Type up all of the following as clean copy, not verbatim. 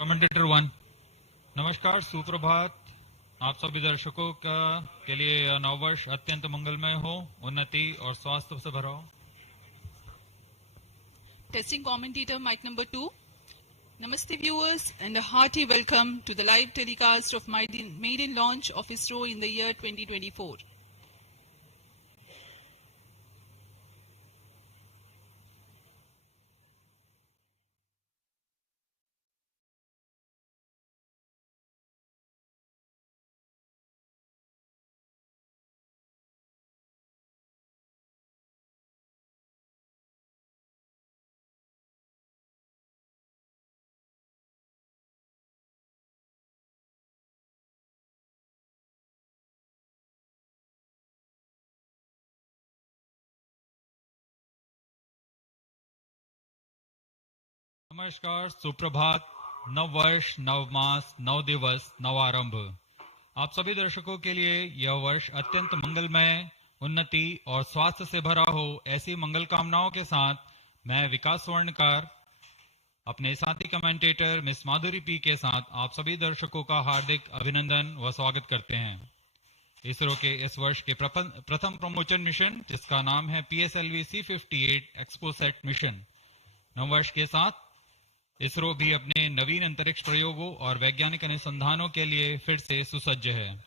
Commentator 1। नमस्कार, सुप्रभात। आप सभी दर्शकों के लिए नववर्ष अत्यंत मंगलमय हो, उन्नति और स्वास्थ्य से भरा हो। Testing commentator mic number 2. Namaste viewers and a hearty welcome to the live telecast of maiden launch of ISRO in the year 2024. नमस्कार, सुप्रभात, नव वर्ष, नव मास, नव दिवस, नव आरंभ। आप सभी दर्शकों के लिए यह वर्ष अत्यंत मंगलमय, उन्नति और स्वास्थ्य से भरा हो, ऐसी मंगल कामनाओं के साथ मैं विकास स्वर्णकार अपने साथी कमेंटेटर मिस माधुरी पी के साथ आप सभी दर्शकों का हार्दिक अभिनंदन व स्वागत करते हैं। इसरो के इस वर्ष के प्रथम प्रमोशन मिशन, जिसका नाम है PSLV-C58 XPoSat मिशन। नववर्ष के साथ इसरो भी अपने नवीन अंतरिक्ष प्रयोगों और वैज्ञानिक अनुसंधानों के लिए फिर से सुसज्ज है।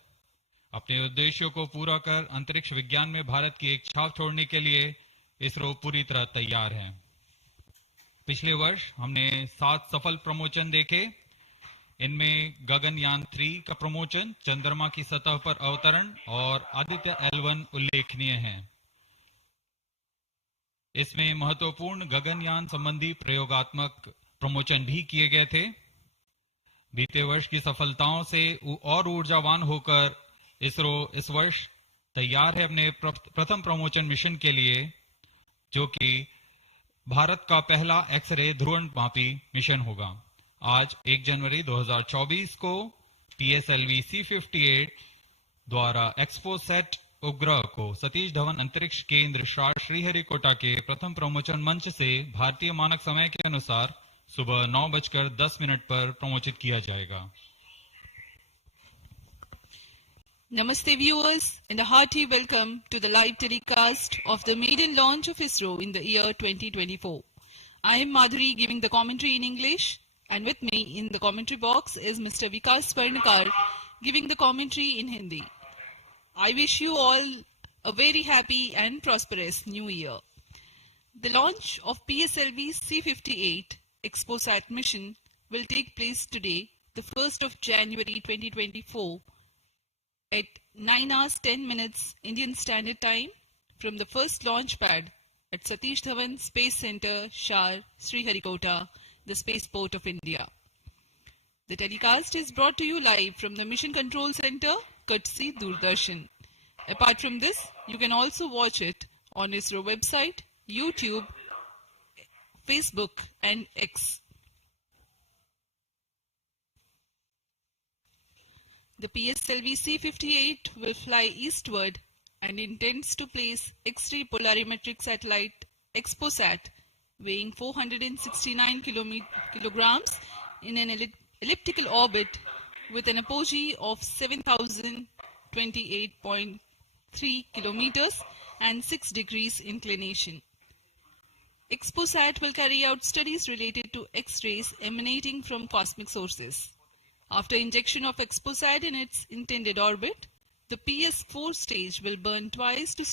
अपने उद्देश्यों को पूरा कर अंतरिक्ष विज्ञान में भारत की एक छाप छोड़ने के लिए इसरो पूरी तरह तैयार है। पिछले वर्ष हमने 7 सफल प्रमोशन देखे। इनमें गगनयान 3 का प्रमोशन, चंद्रमा की सतह पर अवतरण और आदित्य L1 उल्लेखनीय है। इसमें महत्वपूर्ण गगनयान संबंधी प्रयोगात्मक प्रमोशन भी किए गए थे। बीते वर्ष की सफलताओं से और ऊर्जावान होकर इसरो इस वर्ष तैयार है अपने प्रथम प्रमोशन मिशन के लिए, जो कि भारत का पहला एक्सरे ध्रुवणमापी मिशन होगा। आज 1 जनवरी 2024 को PSLV-C58 द्वारा XPoSat उपग्रह को सतीश धवन अंतरिक्ष केंद्र SHAR श्रीहरिकोटा के प्रथम प्रमोशन मंच से भारतीय मानक समय के अनुसार सुबह 9:10 पर प्रमोशित किया जाएगा। Namaste viewers and a hearty welcome to the live telecast of the maiden launch of ISRO in the year 2024. I am Madhuri giving the commentary in English, and with me in the commentary box is Mr. Vikas Swarnakar giving the commentary in Hindi. I wish you all a very happy and prosperous new year. The launch of PSLV-C58 XPoSat mission will take place today, the 1st of January 2024 at 9:10 Indian Standard Time from the first launch pad at Satish Dhawan Space Center, SHAR, Sriharikota, the Spaceport of India. The telecast is brought to you live from the Mission Control Center, courtesy Doordarshan. Apart from this, you can also watch it on ISRO website, YouTube, Facebook and X. The PSLV-C58 will fly eastward and intends to place X-ray polarimetric satellite XPoSat weighing 469 kilograms in an elliptical orbit with an apogee of 7,028.3 kilometers and 6 degrees inclination. XPoSat will carry out studies related to X-rays emanating from cosmic sources. After injection of XPoSat in its intended orbit, the PS4 stage will burn twice to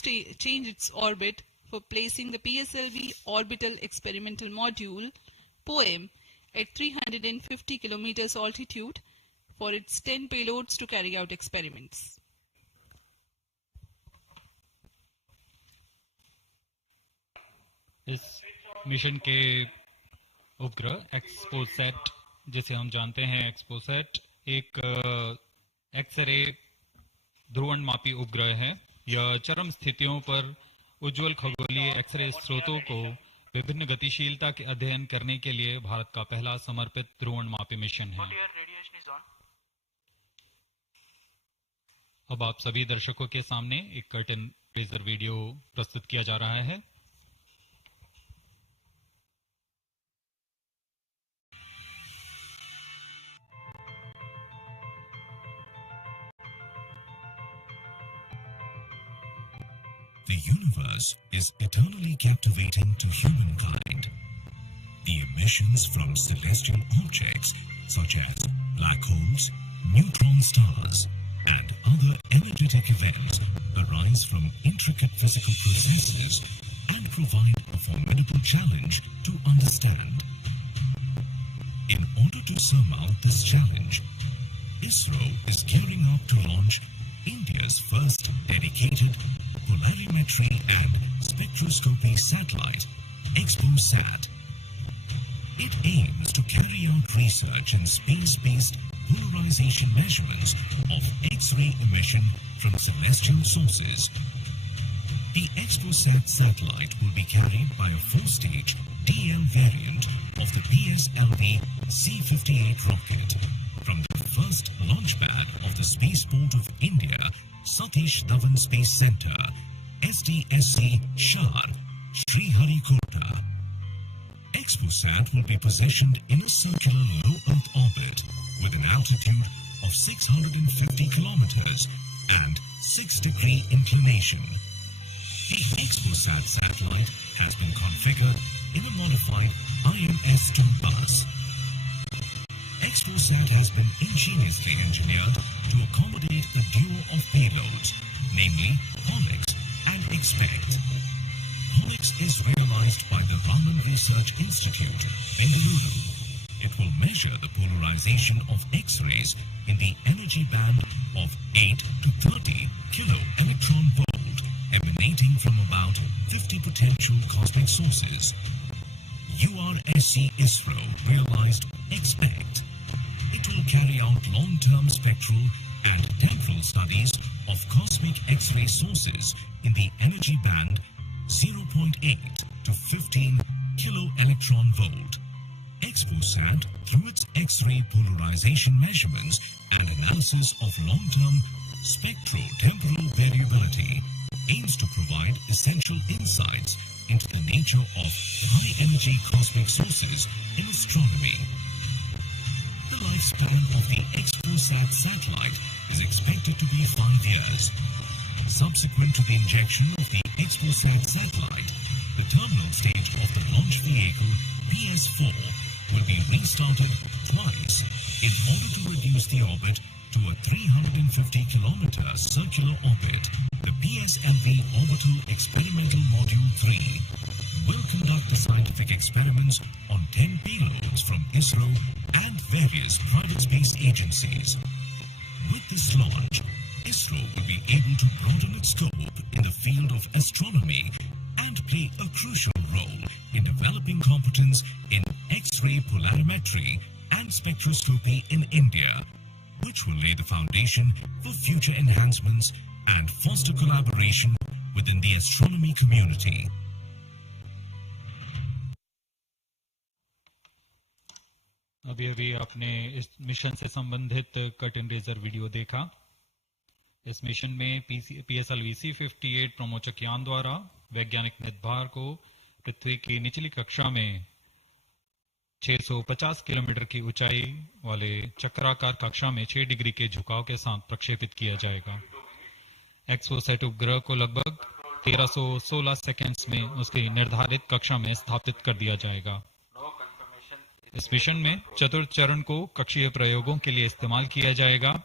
change its orbit for placing the PSLV Orbital Experimental Module (POEM) at 350 km altitude for its 10 payloads to carry out experiments. इस mission के उपग्रह XPoSat, जिसे हम जानते हैं XPoSat, एक x ray ध्रुवणमापी उपग्रह है। यह चरम स्थितियों पर उज्जवल खगोलीय एक्सरे स्रोतों को विभिन्न गतिशीलता के अध्ययन करने के लिए भारत का पहला समर्पित ध्रुवणमापी मिशन है। अब आप सभी दर्शकों के सामने एक कर्टन रेजर वीडियो प्रस्तुत किया जा रहा है। The universe is eternally captivating to humankind. The emissions from celestial objects such as black holes, neutron stars, and other energetic events arise from intricate physical processes and provide a formidable challenge to understand. In order to surmount this challenge, ISRO is gearing up to launch India's first dedicated polarimetry and spectroscopy satellite, XPoSat. It aims to carry out research in space-based polarization measurements of X-ray emission from celestial sources. The XPoSat satellite will be carried by a 4-stage DL variant of the PSLV-C58 rocket from the first launch pad of the Spaceport of India, Satish Dhawan Space Center, SDSC SHAR, Sriharikota. XPoSat will be positioned in a circular low Earth orbit with an altitude of 650 kilometers and 6-degree inclination. The XPoSat satellite has been configured in a modified IMS-2 bus. XPoSat has been ingeniously engineered to accommodate a duo of payloads, namely Helix and Expect. Helix is realized by the Raman Research Institute, Bengaluru. It will measure the polarization of X-rays in the energy band of 8 to 30 kilo-electron volt, emanating from about 50 potential cosmic sources. URSC ISRO realized Expect. It will carry out long-term spectral and temporal studies of cosmic X-ray sources in the energy band 0.8 to 15 kilo-electron volt. XPoSat, through its X-ray polarization measurements and analysis of long-term spectro-temporal variability, aims to provide essential insights into the nature of high-energy cosmic sources in astronomy. The lifespan of the XPoSat satellite is expected to be 5 years. Subsequent to the injection of the XPoSat satellite, the terminal stage of the launch vehicle PS4 will be restarted twice in order to reduce the orbit to a 350-kilometer circular orbit. The PSLV Orbital Experimental Module 3 will conduct the scientific experiments on 10 payloads from ISRO and various private space agencies. With this launch, ISRO will be able to broaden its scope in the field of astronomy and play a crucial role in developing competence in X-ray polarimetry and spectroscopy in India, which will lay the foundation for future enhancements and foster collaboration within the astronomy community. अभी आपने इस mission से संबंधित cut and razor video देखा। इस mission में PSLV-C58 प्रमोचक यान द्वारा वैज्ञानिक निर्धार को पृथ्वी की निचली कक्षा में 650 किलोमीटर की ऊंचाई वाले चक्राकार कक्षा में 6 डिग्री के झुकाव के साथ प्रक्षेपित किया जाएगा। एक्सपोसैट उपग्रह को लगभग 1316 सेकंड्स में उसकी निर्धारित कक्षा में स्थापित कर दिया जाएगा। इस मिशन में चतुर्थ चरण को कक्षीय प्रयोगों के लिए इस्तेमाल किया जाएगा।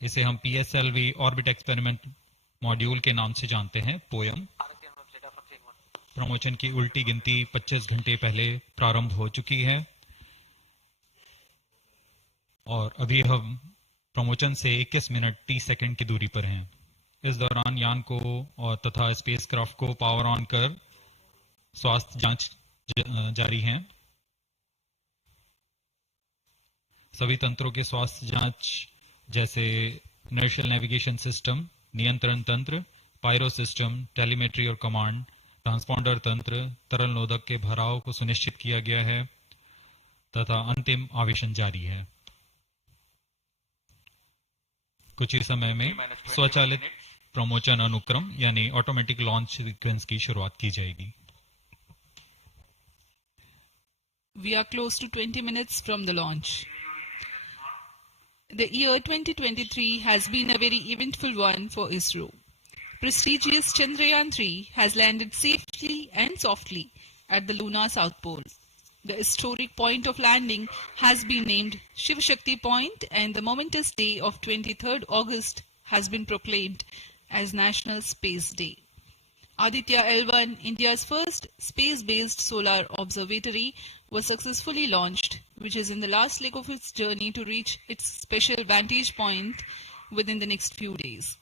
इसे हम PSLV ऑर्बिट एक्सपेरिमेंट मॉड्यूल के नाम से जानते हैं, पोयम। प्रमोशन की उल्टी गिनती 25 घंटे पहले प्रारंभ हो चुकी है और अभी हम प्रमोशन से 21 मिनट 30 सेकंड की दूरी पर हैं। इस दौरान यान को और तथा स्पेसक्राफ्ट को पावर ऑन कर स्वास्थ्य जांच जारी है। सभी तंत्रों के स्वास्थ्य जांच जैसे इनर्शियल नेविगेशन सिस्टम, नियंत्रण तंत्र, पायरो सिस्टम, टेलीमेट्री और कमांड, ट्रांसपॉन्डर तंत्र, तरल नोदक के भराव को सुनिश्चित किया गया है तथा अंतिम आवेशन जारी है। कुछ ही समय में स्वचालित प्रमोशन अनुक्रम यानी ऑटोमेटिक लॉन्च सीक्वेंस की शुरुआत की जाएगी। We are close to 20 minutes from the launch. The year 2023 has been a very eventful one for ISRO. prestigious Chandrayaan-3 has landed safely and softly at the lunar South Pole. The historic point of landing has been named Shiv Shakti Point, and the momentous day of 23rd August has been proclaimed as National Space Day. Aditya L1, India's first space-based solar observatory, was successfully launched, which is in the last leg of its journey to reach its special vantage point within the next few days.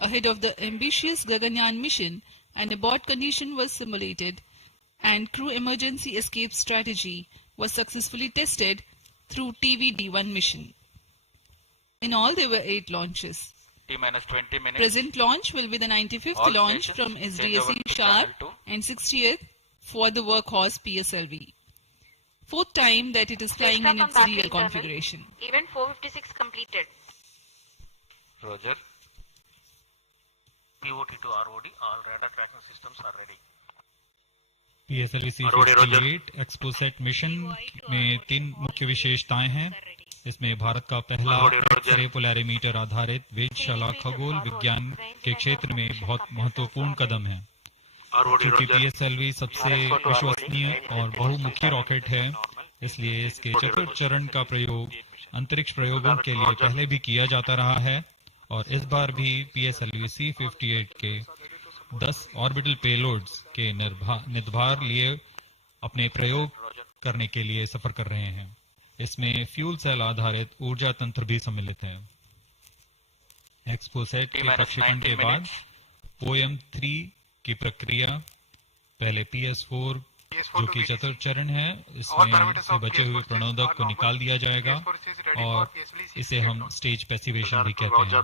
Ahead of the ambitious Gaganyaan mission, an abort condition was simulated and crew emergency escape strategy was successfully tested through TVD-1 mission. In all, there were 8 launches. T-minus 20 minutes. Present launch will be the 95th All launch stations from change over SDSC to SHAR channel 2. and 60th for the workhorse PSLV. 4th time that it is flying in its real configuration. Event 456 completed. Roger. POT to ROD, all radar tracking systems are ready. PSLV-C58 XPoSat mission में 3 मुख्य विशेषताएं हैं। इसमें भारत का पहला x ray polarimeter आधारित वेधशाला खगोल विज्ञान के क्षेत्र में बहुत महत्वपूर्ण कदम है। क्योंकि PSLV सबसे विश्वसनीय और बहुमुखी रॉकेट है, इसलिए इसके चतुर्थ चरण का प्रयोग अंतरिक्ष प्रयोगों के लिए पहले भी किया जाता रहा है और इस बार भी PSLV-C58 के 10 ऑर्बिटल पेलोड्स के निर्धार लिए अपने प्रयोग करने के लिए सफर कर रहे हैं। इसमें फ्यूल सेल आधारित ऊर्जा तंत्र भी सम्मिलित है। एक्सपोसैट के प्रक्षेपण के बाद OM3 की प्रक्रिया पहले PS4 जो कि चतुर्थ चरण है, इसमें से बचे हुए प्रणोदक को निकाल दिया जाएगा और इसे हम स्टेज पैसिवेशन भी कहते हैं।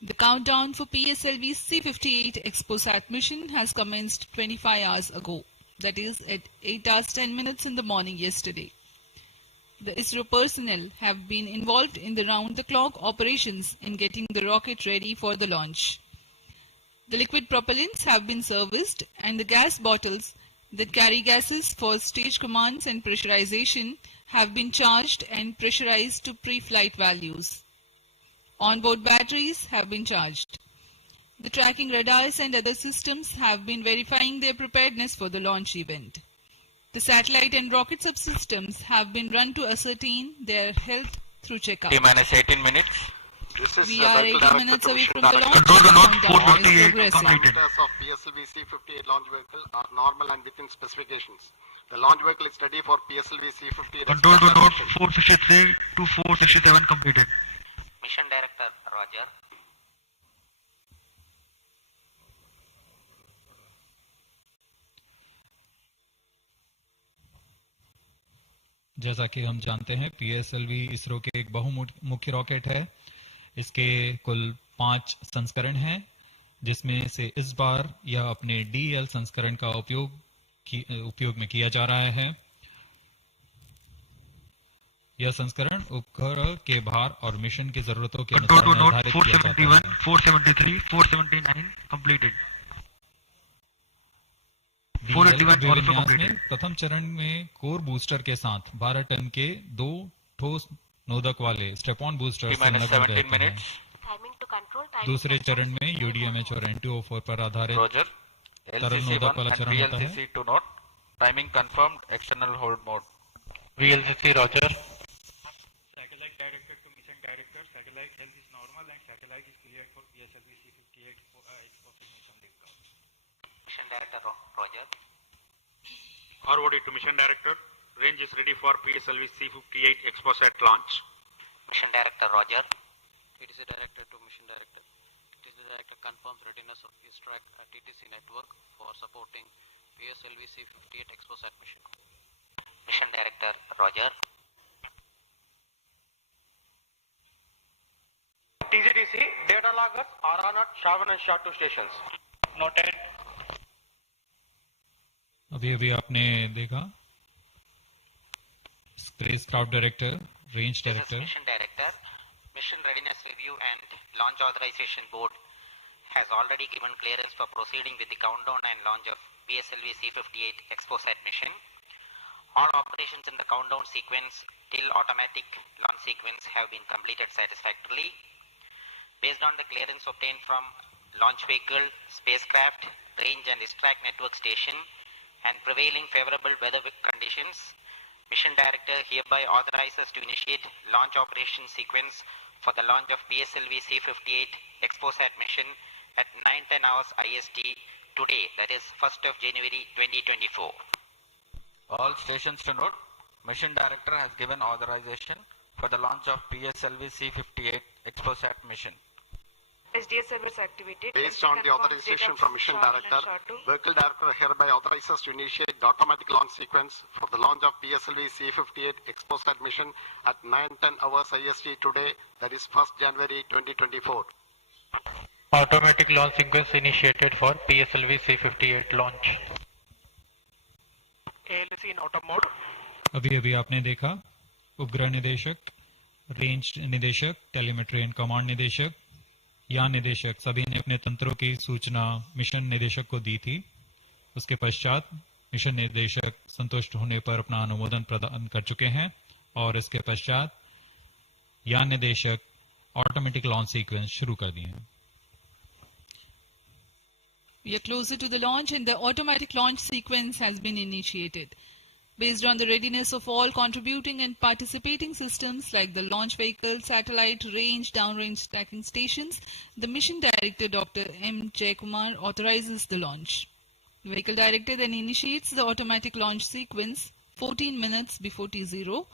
The countdown for PSLV-C58 XPoSat mission has commenced 25 hours ago, that is at 8 hours 10 minutes in the morning yesterday. The ISRO personnel have been involved in the round-the-clock operations in getting the rocket ready for the launch. The liquid propellants have been serviced and the gas bottles that carry gases for stage commands and pressurization have been charged and pressurized to pre-flight values. Onboard batteries have been charged. The tracking radars and other systems have been verifying their preparedness for the launch event. The satellite and rocket subsystems have been run to ascertain their health through checkup. T-minus 18 minutes. We are 18 minutes away from the launch. Control to note Countdown is 458 progressing. completed. Parameters of PSLV-C58 launch vehicle are normal and within specifications. The launch vehicle is ready for PSLV-C58. Control to note 463 to 467 completed. Mission Director, Roger. जैसा कि हम जानते हैं, PSLV ISRO के एक बहुमुखी rocket है। इसके कुल 5 संस्करण हैं, जिसमें से इस बार यह अपने DL संस्करण का उपयोग में किया जा रहा है। यह संस्करण उपग्रह के भार और मिशन की जरूरतों के Control to अनुसार note निर्धारित किया जाता 471, है। 473, 479 completed. DL 481 also विन्यास में completed. प्रथम चरण में कोर बूस्टर के साथ 12 टन के 2 ठोस नोदक वाले स्टेपॉन बूस्टर T-minus संलग्न 17 रहते हैं। minutes. Timing to control. दूसरे चरण में UDMH और N2O4 पर आधारित Roger. तरल नोदक LCC1 वाला and चरण होता है। VLCC to note. Timing confirmed. External hold mode. VLCC, Roger. Satellite director to mission director. Satellite health is normal and satellite is cleared for PSLV-C58 mission breakout. Mission Director, Roger. ROD to mission director. Range is ready for PSLV-C58 XPoSat launch. Mission Director, Roger. TTC Director to Mission Director. TTC Director confirms readiness of ISTRAC TTC network for supporting PSLV-C58 XPoSat mission. Mission Director, Roger. TGTC data loggers are on at SHAR1 and SHAR2 stations. Noted. अभी आपने देखा spacecraft director, range This is director. Mission Director. Mission Readiness Review and Launch Authorization Board has already given clearance for proceeding with the countdown and launch of PSLV-C58 XPoSat mission. All operations in the countdown sequence till automatic launch sequence have been completed satisfactorily. Based on the clearance obtained from launch vehicle, spacecraft, range and extract network station and prevailing favorable weather conditions, Mission Director hereby authorizes to initiate launch operation sequence for the launch of PSLV-C58 XPoSat mission at 9:10 hours IST today, that is 1st of January 2024. All stations to note, Mission Director has given authorization for the launch of PSLV-C58 XPoSat mission. SDS servers activated. Based on the authorization from Mission Director, Vehicle Director hereby authorizes to initiate the automatic launch sequence for the launch of PSLV-C58 XPoSat mission at 9:10 hours IST today, that is 1st January 2024. Automatic launch sequence initiated for PSLV-C58 launch. ALC in auto mode. अभी अभी आपने देखा उपग्रह निदेशक, range निदेशक, telemetry and command निदेशक, यान निदेशक सभी ने अपने तंत्रों की सूचना मिशन निदेशक को दी थी। उसके पश्चात मिशन निदेशक संतुष्ट होने पर अपना अनुमोदन प्रदान कर चुके हैं और इसके पश्चात यान निदेशक ऑटोमेटिक लॉन्च सीक्वेंस शुरू कर दिए हैं। We are closer to the launch and the automatic launch sequence has been initiated. Based on the readiness of all contributing and participating systems like the launch vehicle, satellite, range, downrange tracking stations, the Mission Director Dr. M. Jayakumar authorizes the launch. The Vehicle Director then initiates the automatic launch sequence 14 minutes before T0,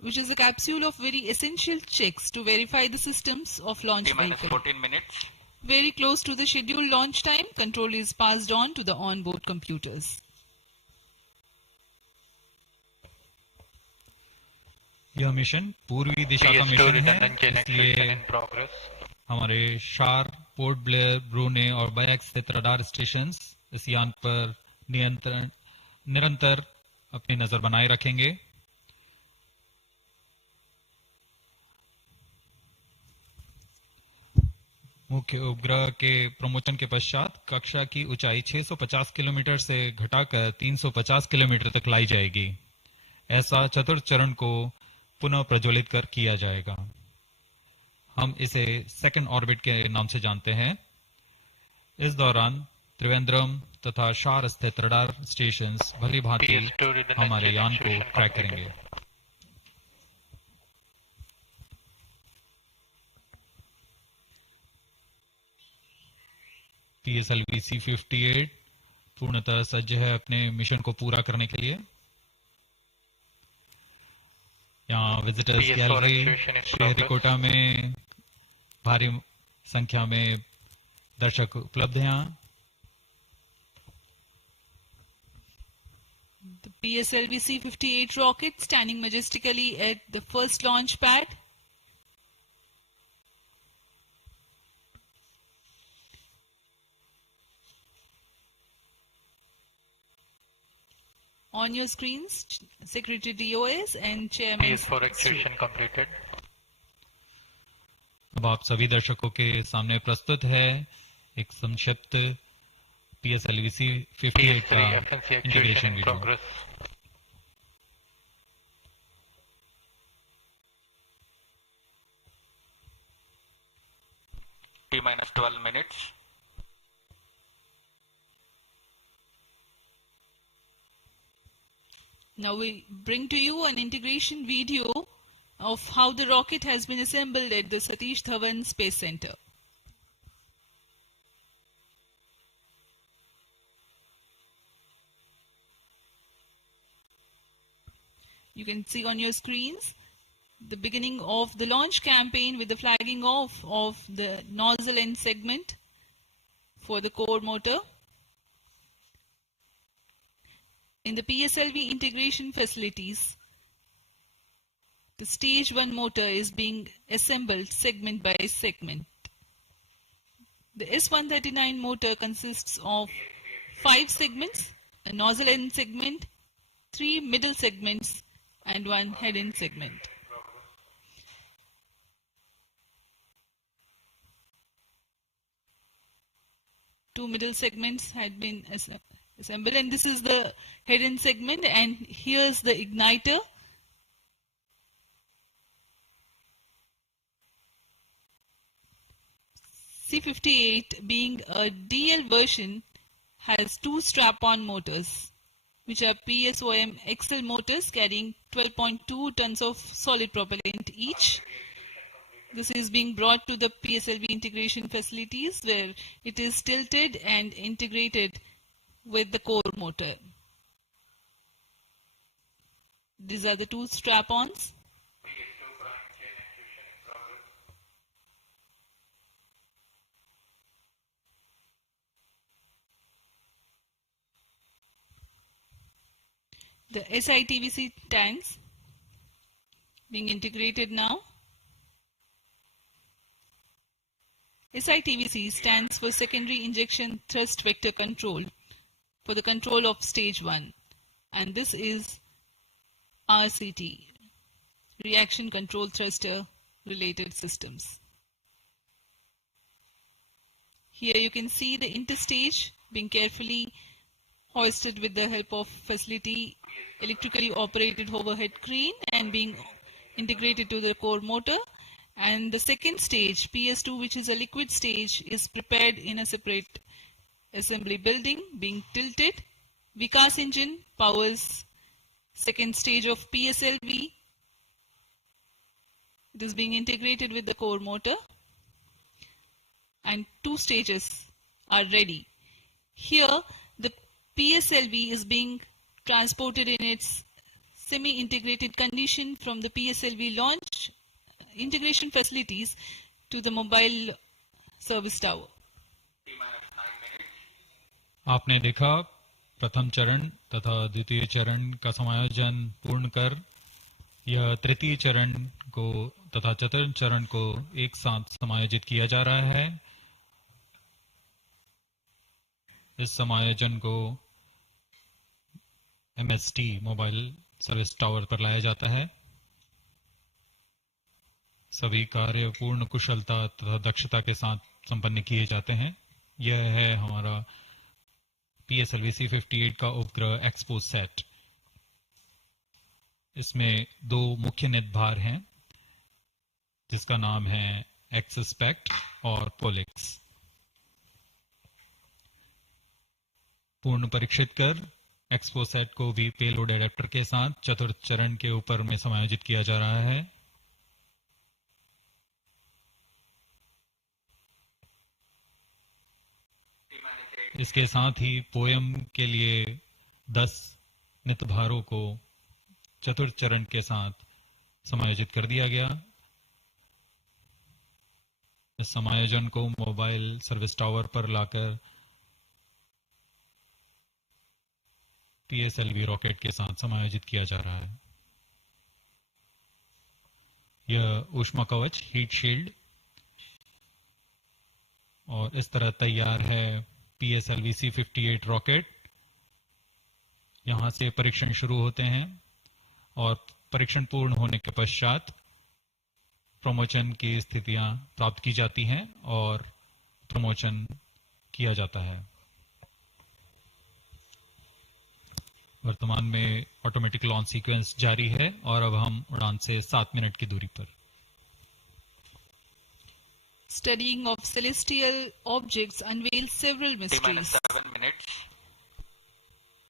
which is a capsule of very essential checks to verify the systems of launch vehicle. 14 minutes. Very close to the scheduled launch time, control is passed on to the onboard computers. यह mission पूर्वी दिशा का mission है, इसलिए हमारे शार, port Blair, ब्रूने और bikes स्थित radar stations इस यान पर निरंतर अपनी नजर बनाए रखेंगे। मुख्य उपग्रह के प्रमोशन के पश्चात कक्षा की ऊंचाई 650 किलोमीटर से घटाकर 350 किलोमीटर तक लाई जाएगी। ऐसा चतुर्थ चरण को पुनः प्रज्वलित कर किया जाएगा। हम इसे सेकंड ऑर्बिट के नाम से जानते हैं। इस दौरान त्रिवेंद्रम तथा शार स्थित रडार स्टेशंस भली भांति हमारे यान को ट्रैक करेंगे। PSLV-C58 पूर्णतः सज्ज है अपने मिशन को पूरा करने के लिए। यहाँ विजिटर्स गैलरी श्रीहरिकोटा में भारी संख्या में दर्शक उपलब्ध हैं। यहाँ The PSLV-C58 rocket standing majestically at the first launch pad. On your screens, Secretary DOS and Chairman. PS4 actuation completed. अब आप सभी दर्शकों के सामने प्रस्तुत है एक संक्षिप्त PSLV-C58 का integration video. T-12 minutes. Now we bring to you an integration video of how the rocket has been assembled at the Satish Dhawan Space Center. You can see on your screens the beginning of the launch campaign with the flagging off of the nozzle end segment for the core motor. In the PSLV integration facilities, the stage 1 motor is being assembled segment by segment. The S139 motor consists of 5 segments, a nozzle end segment, 3 middle segments, and 1 head end segment. Two middle segments had been assembled, and this is the head end segment, and here's the igniter C58, being a DL version, has two strap-on motors, which are PSOM XL motors carrying 12.2 tons of solid propellant each. This is being brought to the PSLV integration facilities where it is tilted and integrated with the core motor. These are the two strap-ons. The SITVC tanks being integrated now. SITVC stands for Secondary Injection Thrust Vector Control for the control of stage 1, and this is RCT, Reaction Control Thruster related systems. Here you can see the interstage being carefully hoisted with the help of facility electrically operated overhead crane and being integrated to the core motor. And the second stage, PS2, which is a liquid stage, is prepared in a separate assembly building being tilted. Vikas engine powers second stage of PSLV. It is being integrated with the core motor and two stages are ready. Here the PSLV is being transported in its semi-integrated condition from the PSLV launch integration facilities to the mobile service tower. आपने देखा प्रथम चरण तथा द्वितीय चरण का समायोजन पूर्ण कर यह तृतीय चरण को तथा चतुर्थ चरण को एक साथ समायोजित किया जा रहा है। इस समायोजन को MST मोबाइल सर्विस टावर पर लाया जाता है। सभी कार्य पूर्ण कुशलता तथा दक्षता के साथ संपन्न किए जाते हैं। यह है हमारा PSLV-C58 का उपग्रह XPoSat। इसमें दो मुख्य निदभार हैं जिसका नाम है XSPECT और POLIX। पूर्ण परीक्षित कर XPoSat को भी पेलोड एडेप्टर के साथ चतुर्थ चरण के ऊपर में समायोजित किया जा रहा है। इसके साथ ही पोएम के लिए 10 नितभारों को चतुर्थ चरण के साथ समायोजित कर दिया गया। इस समायोजन को मोबाइल सर्विस टावर पर लाकर PSLV रॉकेट के साथ समायोजित किया जा रहा है। यह ऊष्मा कवच हीट शील्ड और इस तरह तैयार है PSLV-C58 रॉकेट। यहां से परीक्षण शुरू होते हैं और परीक्षण पूर्ण होने के पश्चात प्रमोशन की स्थितियां प्राप्त की जाती हैं और प्रमोशन किया जाता है। वर्तमान में ऑटोमेटिक लॉन्च सीक्वेंस जारी है और अब हम उड़ान से 7 मिनट की दूरी पर। Studying of celestial objects unveils several mysteries.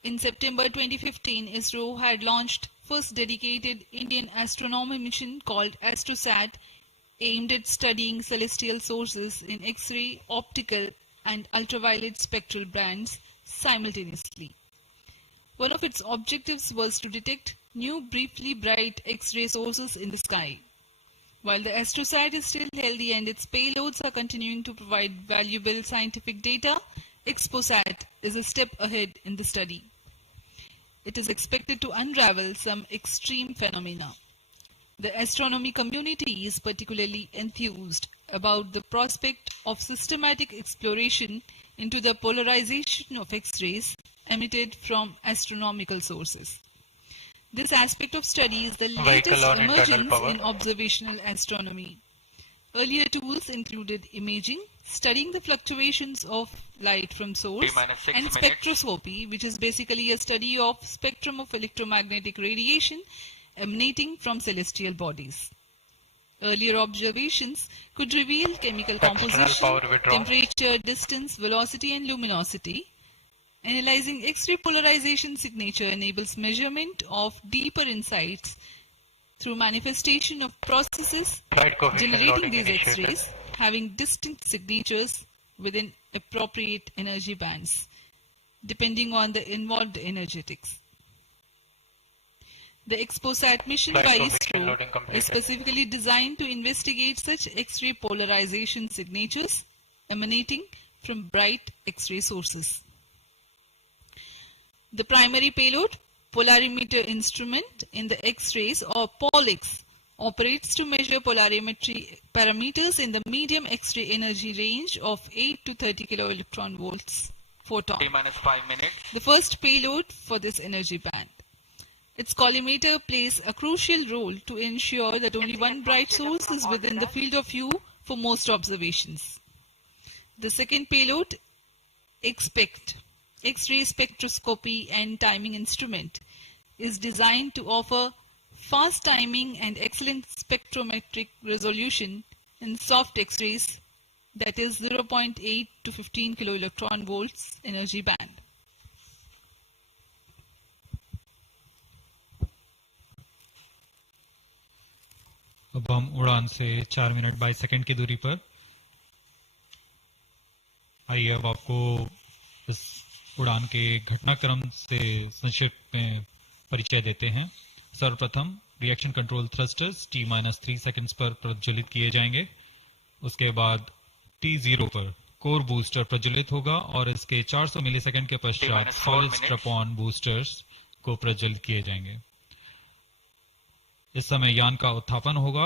In September 2015, ISRO had launched first dedicated Indian astronomy mission called AstroSat, aimed at studying celestial sources in X-ray, optical and ultraviolet spectral bands simultaneously. One of its objectives was to detect new briefly bright X-ray sources in the sky. While the AstroSat is still healthy and its payloads are continuing to provide valuable scientific data, XPoSat is a step ahead in the study. It is expected to unravel some extreme phenomena. The astronomy community is particularly enthused about the prospect of systematic exploration into the polarization of X-rays emitted from astronomical sources. This aspect of study is the latest emergence in observational astronomy. Earlier tools included imaging, studying the fluctuations of light from source, and spectroscopy, which is basically a study of spectrum of electromagnetic radiation emanating from celestial bodies. Earlier observations could reveal chemical External composition, power withdrawn. temperature, distance, velocity, and luminosity. Analyzing X-ray polarization signature enables measurement of deeper insights through manifestation of processes Flight coefficient generating loading these initiated. X-rays having distinct signatures within appropriate energy bands, depending on the involved energetics. The XPoSat mission Flight by coefficient ISRO loading completed. is specifically designed to investigate such X-ray polarization signatures emanating from bright X-ray sources. The primary payload, polarimeter instrument in the X-rays or POLX, operates to measure polarimetry parameters in the medium X-ray energy range of 8 to 30 kilo-electron volts photon. T-minus 5 minutes. The first payload for this energy band. Its collimator plays a crucial role to ensure that only one bright source is within the field of view for most observations. The second payload, XPECT, X-ray spectroscopy and timing instrument, is designed to offer fast timing and excellent spectrometric resolution in soft X-rays, that is 0.8 to 15 kilo-electron volts energy band. अब हम उड़ान से 4 minute 22 second की दूरी पर। आइए अब आपको इस उड़ान के घटनाक्रम से संक्षिप्त में परिचय देते हैं। सर्वप्रथम reaction control thrusters T-3 seconds पर प्रज्वलित किए जाएंगे। उसके बाद T0 पर कोर बूस्टर प्रज्वलित होगा और इसके 400 मिलीसेकंड के पश्चात सॉलिड स्ट्रैप-ऑन बूस्टर्स को प्रज्वलित किए जाएंगे। इस समय यान का उत्थापन होगा।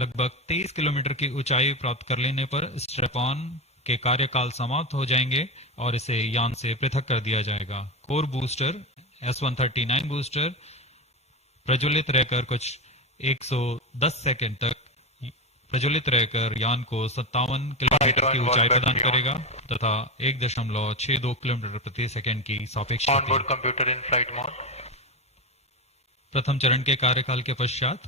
लगभग 23 किलोमीटर की ऊंचाई प्राप्त कर लेने पर स्ट्रैप-ऑन के कार्यकाल समाप्त हो जाएंगे और इसे यान से पृथक कर दिया जाएगा। कोर बूस्टर S139 बूस्टर प्रज्वलित रहकर कुछ 110 सेकंड तक प्रज्वलित रहकर यान को 57 किलोमीटर की ऊंचाई प्रदान करेगा तथा 1.62 किलोमीटर प्रति सेकंड की सापेक्ष onboard computer in flight mode. प्रथम चरण के कार्यकाल के पश्चात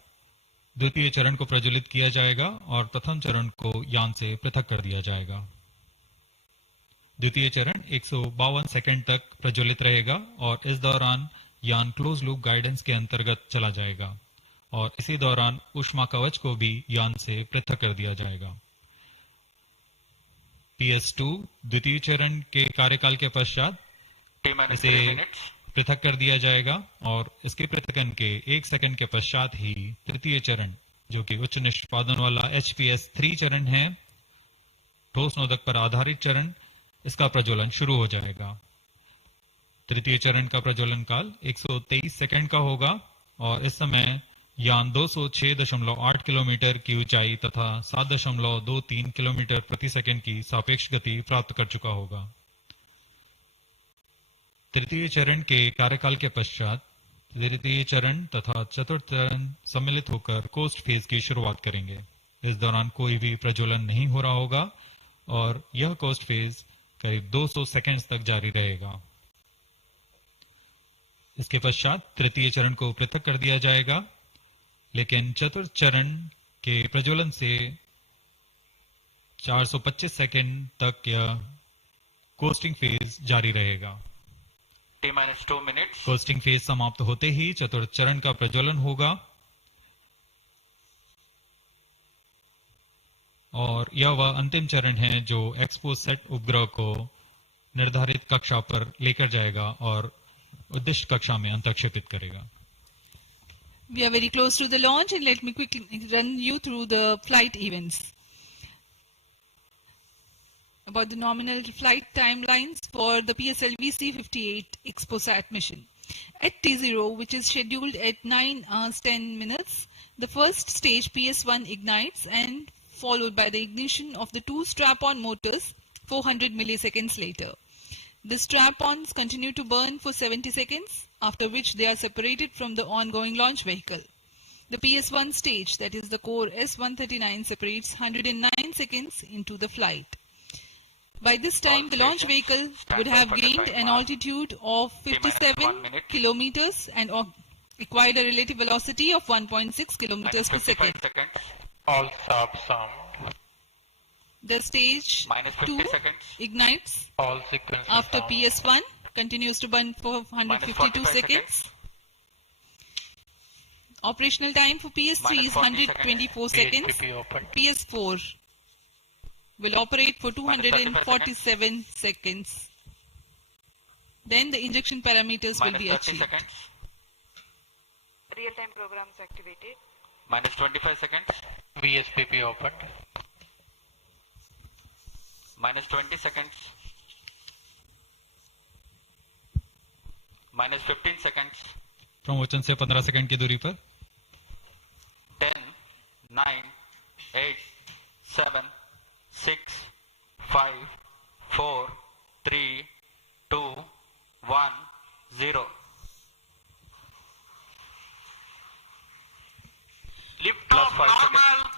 द्वितीय चरण को प्रज्वलित किया जाएगा और प्रथम चरण को यान से पृथक कर दिया जाएगा। द्वितीय चरण 152 सेकंड तक प्रज्वलित रहेगा और इस दौरान यान क्लोज लूप गाइडेंस के अंतर्गत चला जाएगा और इसी दौरान ऊष्मा कवच को भी यान से पृथक कर दिया जाएगा। PS2 द्वितीय चरण के कार्यकाल के पश्चात इसे पृथक कर दिया जाएगा और इसके पृथकन के 1 सेकंड के पश्चात ही तृतीय चरण, जो कि उच्च निष्पादन वाला HPS3 चरण है, ठोस नोदक पर आधारित चरण, इसका प्रज्वलन शुरू हो जाएगा। तृतीय चरण का प्रज्वलन काल 123 सेकंड का होगा और इस समय यान 206.8 किलोमीटर की ऊंचाई तथा 7.23 किलोमीटर प्रति सेकंड की सापेक्ष गति प्राप्त कर चुका होगा। तृतीय चरण के कार्यकाल के पश्चात तृतीय चरण तथा चतुर्थ चरण सम्मिलित होकर कोस्ट फेज की शुरुआत करेंगे। इस दौरान कोई भी प्रज्वलन नहीं हो रहा होगा और यह कोस्ट फेज करीब 200 सेकंड्स तक जारी रहेगा। इसके पश्चात तृतीय चरण को पृथक कर दिया जाएगा, लेकिन चतुर्थ चरण के प्रज्वलन से 425 सेकंड तक यह कोस्टिंग फेज जारी रहेगा। T-2 minutes. कोस्टिंग फेज समाप्त होते ही चतुर्थ चरण का प्रज्वलन होगा और यह वह अंतिम चरण है जो XPoSat उपग्रह को निर्धारित कक्षा पर लेकर जाएगा और उद्दिष्ट कक्षा में अंतक्षेपित करेगा। We are very close to the launch and let me quickly run you through the flight events. About the nominal flight timelines for the PSLV-C58 XPoSat mission. At T0, which is scheduled at 9 hours 10 minutes, the first stage PS1 ignites and followed by the ignition of the two strap-on motors 400 milliseconds later. The strap-ons continue to burn for 70 seconds, after which they are separated from the ongoing launch vehicle. The PS1 stage, that is the core S139, separates 109 seconds into the flight. By this time, the launch vehicle would have gained an altitude of 57 kilometers and acquired a relative velocity of 1.6 kilometers per second. All sharps armed. The stage Minus 50 2 seconds. ignites All sequences after armed. PS1, continues to burn for 152 45 seconds. Operational time for PS3 is 40 124 seconds. PHPP open. PS4 will operate for 247 seconds. Then the injection parameters will Minus be 30 achieved. seconds. Real-time programs activated. Minus 25 seconds. VSPP opened. Minus 20 seconds. Minus 15 seconds. प्रमोचन से 15 second की दूरी पर 10, 9, 8, 7, 6, 5, 4, 3, 2, 1, 0. Lift off normal.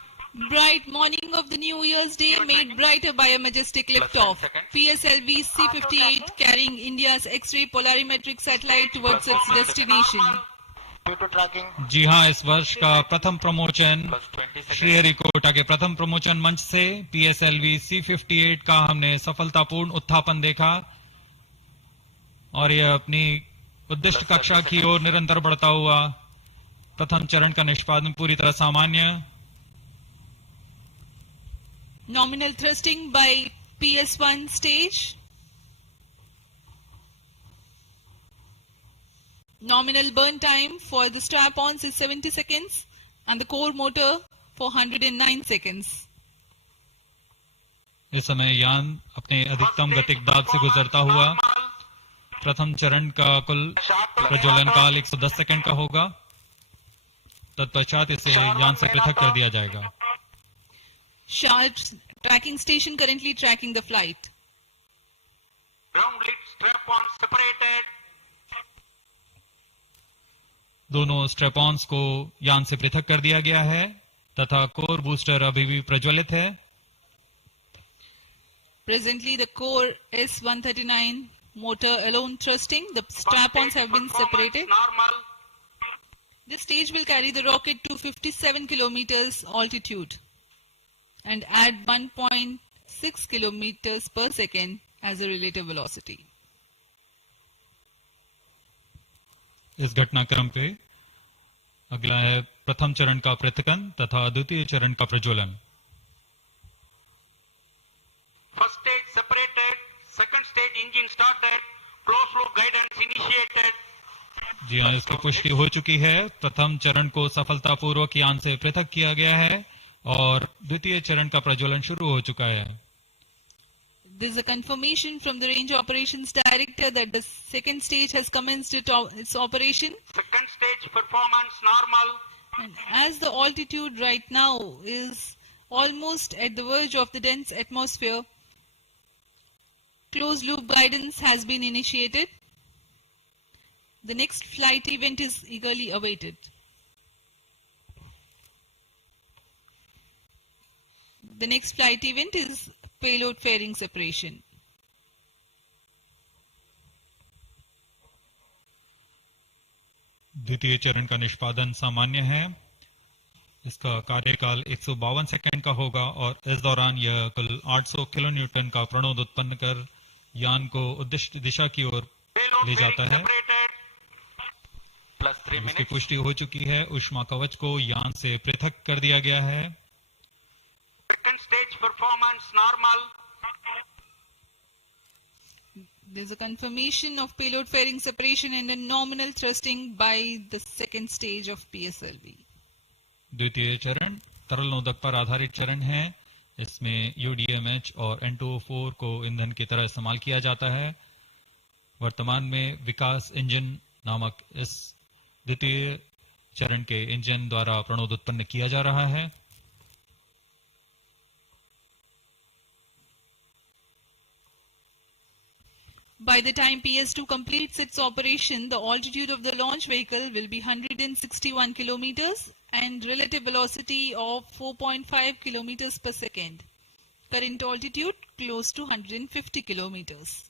Bright morning of the New Year's Day made brighter by a majestic liftoff. PSLV-C58 carrying India's X-ray polarimetric satellite towards its destination. Due to tracking. जी हाँ, इस वर्ष का प्रथम प्रमोचन श्रीहरिकोटा के प्रथम प्रमोचन मंच से PSLV C58 का हमने सफलतापूर्ण उत्थापन देखा और यह अपनी उद्दिष्ट कक्षा की ओर निरंतर बढ़ता हुआ प्रथम चरण का निष्पादन पूरी तरह सामान्य. Nominal thrusting by PS1 stage. Nominal burn time for the strap-ons is 70 seconds and the core motor for 109 seconds. इस समय यान अपने अधिकतम गतिक दाब से गुजरता हुआ प्रथम चरण का कुल प्रज्वलन काल 110 सेकंड का होगा. तत्पश्चात इसे यान से पृथक कर दिया जाएगा. SHAR tracking station currently tracking the flight. Ground lid strap-on separated. दोनों स्ट्रेपॉन्स को यान से पृथक कर दिया गया है तथा कोर बूस्टर अभी भी प्रज्वलित है. Presently the core S139 motor alone thrusting. The strap-ons have been separated. Normal. This stage will carry the rocket to 57 kilometers altitude and add 1.6 kilometers per second as a relative velocity. इस घटनाक्रम पे अगला है प्रथम चरण का पृथकन तथा द्वितीय चरण का प्रज्वलन. First stage separated. Second stage engine started. Closed loop guidance initiated. जी हाँ, इसकी पुष्टि हो चुकी है. प्रथम चरण को सफलतापूर्वक यान से पृथक किया गया है और द्वितीय चरण का प्रज्वलन शुरू हो चुका है. There is a confirmation from the Range Operations Director that the second stage has commenced its operation. Second stage performance normal. And as the altitude right now is almost at the verge of the dense atmosphere, closed loop guidance has been initiated. The next flight event is eagerly awaited. The next flight event is payload fairing separation. द्वितीय चरण का निष्पादन सामान्य है. इसका कार्यकाल 152 second का होगा और इस दौरान यह कुल 800 किलोन्यूटन का प्रणोद उत्पन्न कर यान को उद्दिष्ट दिशा की ओर ले जाता है. इसकी पुष्टि हो चुकी है. ऊष्मा कवच को यान से पृथक कर दिया गया है. Second stage performance normal. There is a confirmation of payload fairing separation and a nominal thrusting by the second stage of PSLV. द्वितीय चरण तरल नोदक पर आधारित चरण है. इसमें UDMH और N2O4 को ईंधन की तरह इस्तेमाल किया जाता है. वर्तमान में विकास इंजन नामक इस द्वितीय चरण के इंजन द्वारा प्रणोद उत्पन्न किया जा रहा है. By the time PS2 completes its operation, the altitude of the launch vehicle will be 161 kilometers and relative velocity of 4.5 kilometers per second. Current altitude close to 150 kilometers.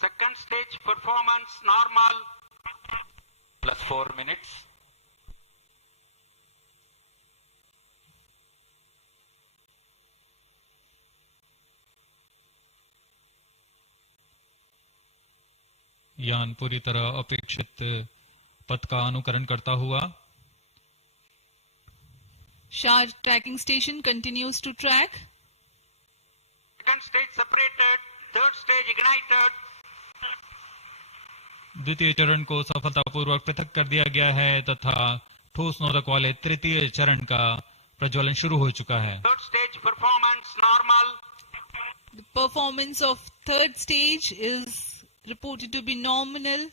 Second stage performance normal. Plus 4 minutes. यान पूरी तरह अपेक्षित पथ का अनुकरण करता हुआ SHAR tracking station continues to track. Second stage separated, third stage ignited. द्वितीय चरण को सफलतापूर्वक पृथक कर दिया गया है तथा ठोस नोदक वाले तृतीय चरण का प्रज्वलन शुरू हो चुका है। Third stage performance normal. The performance of third stage is reported to be nominal.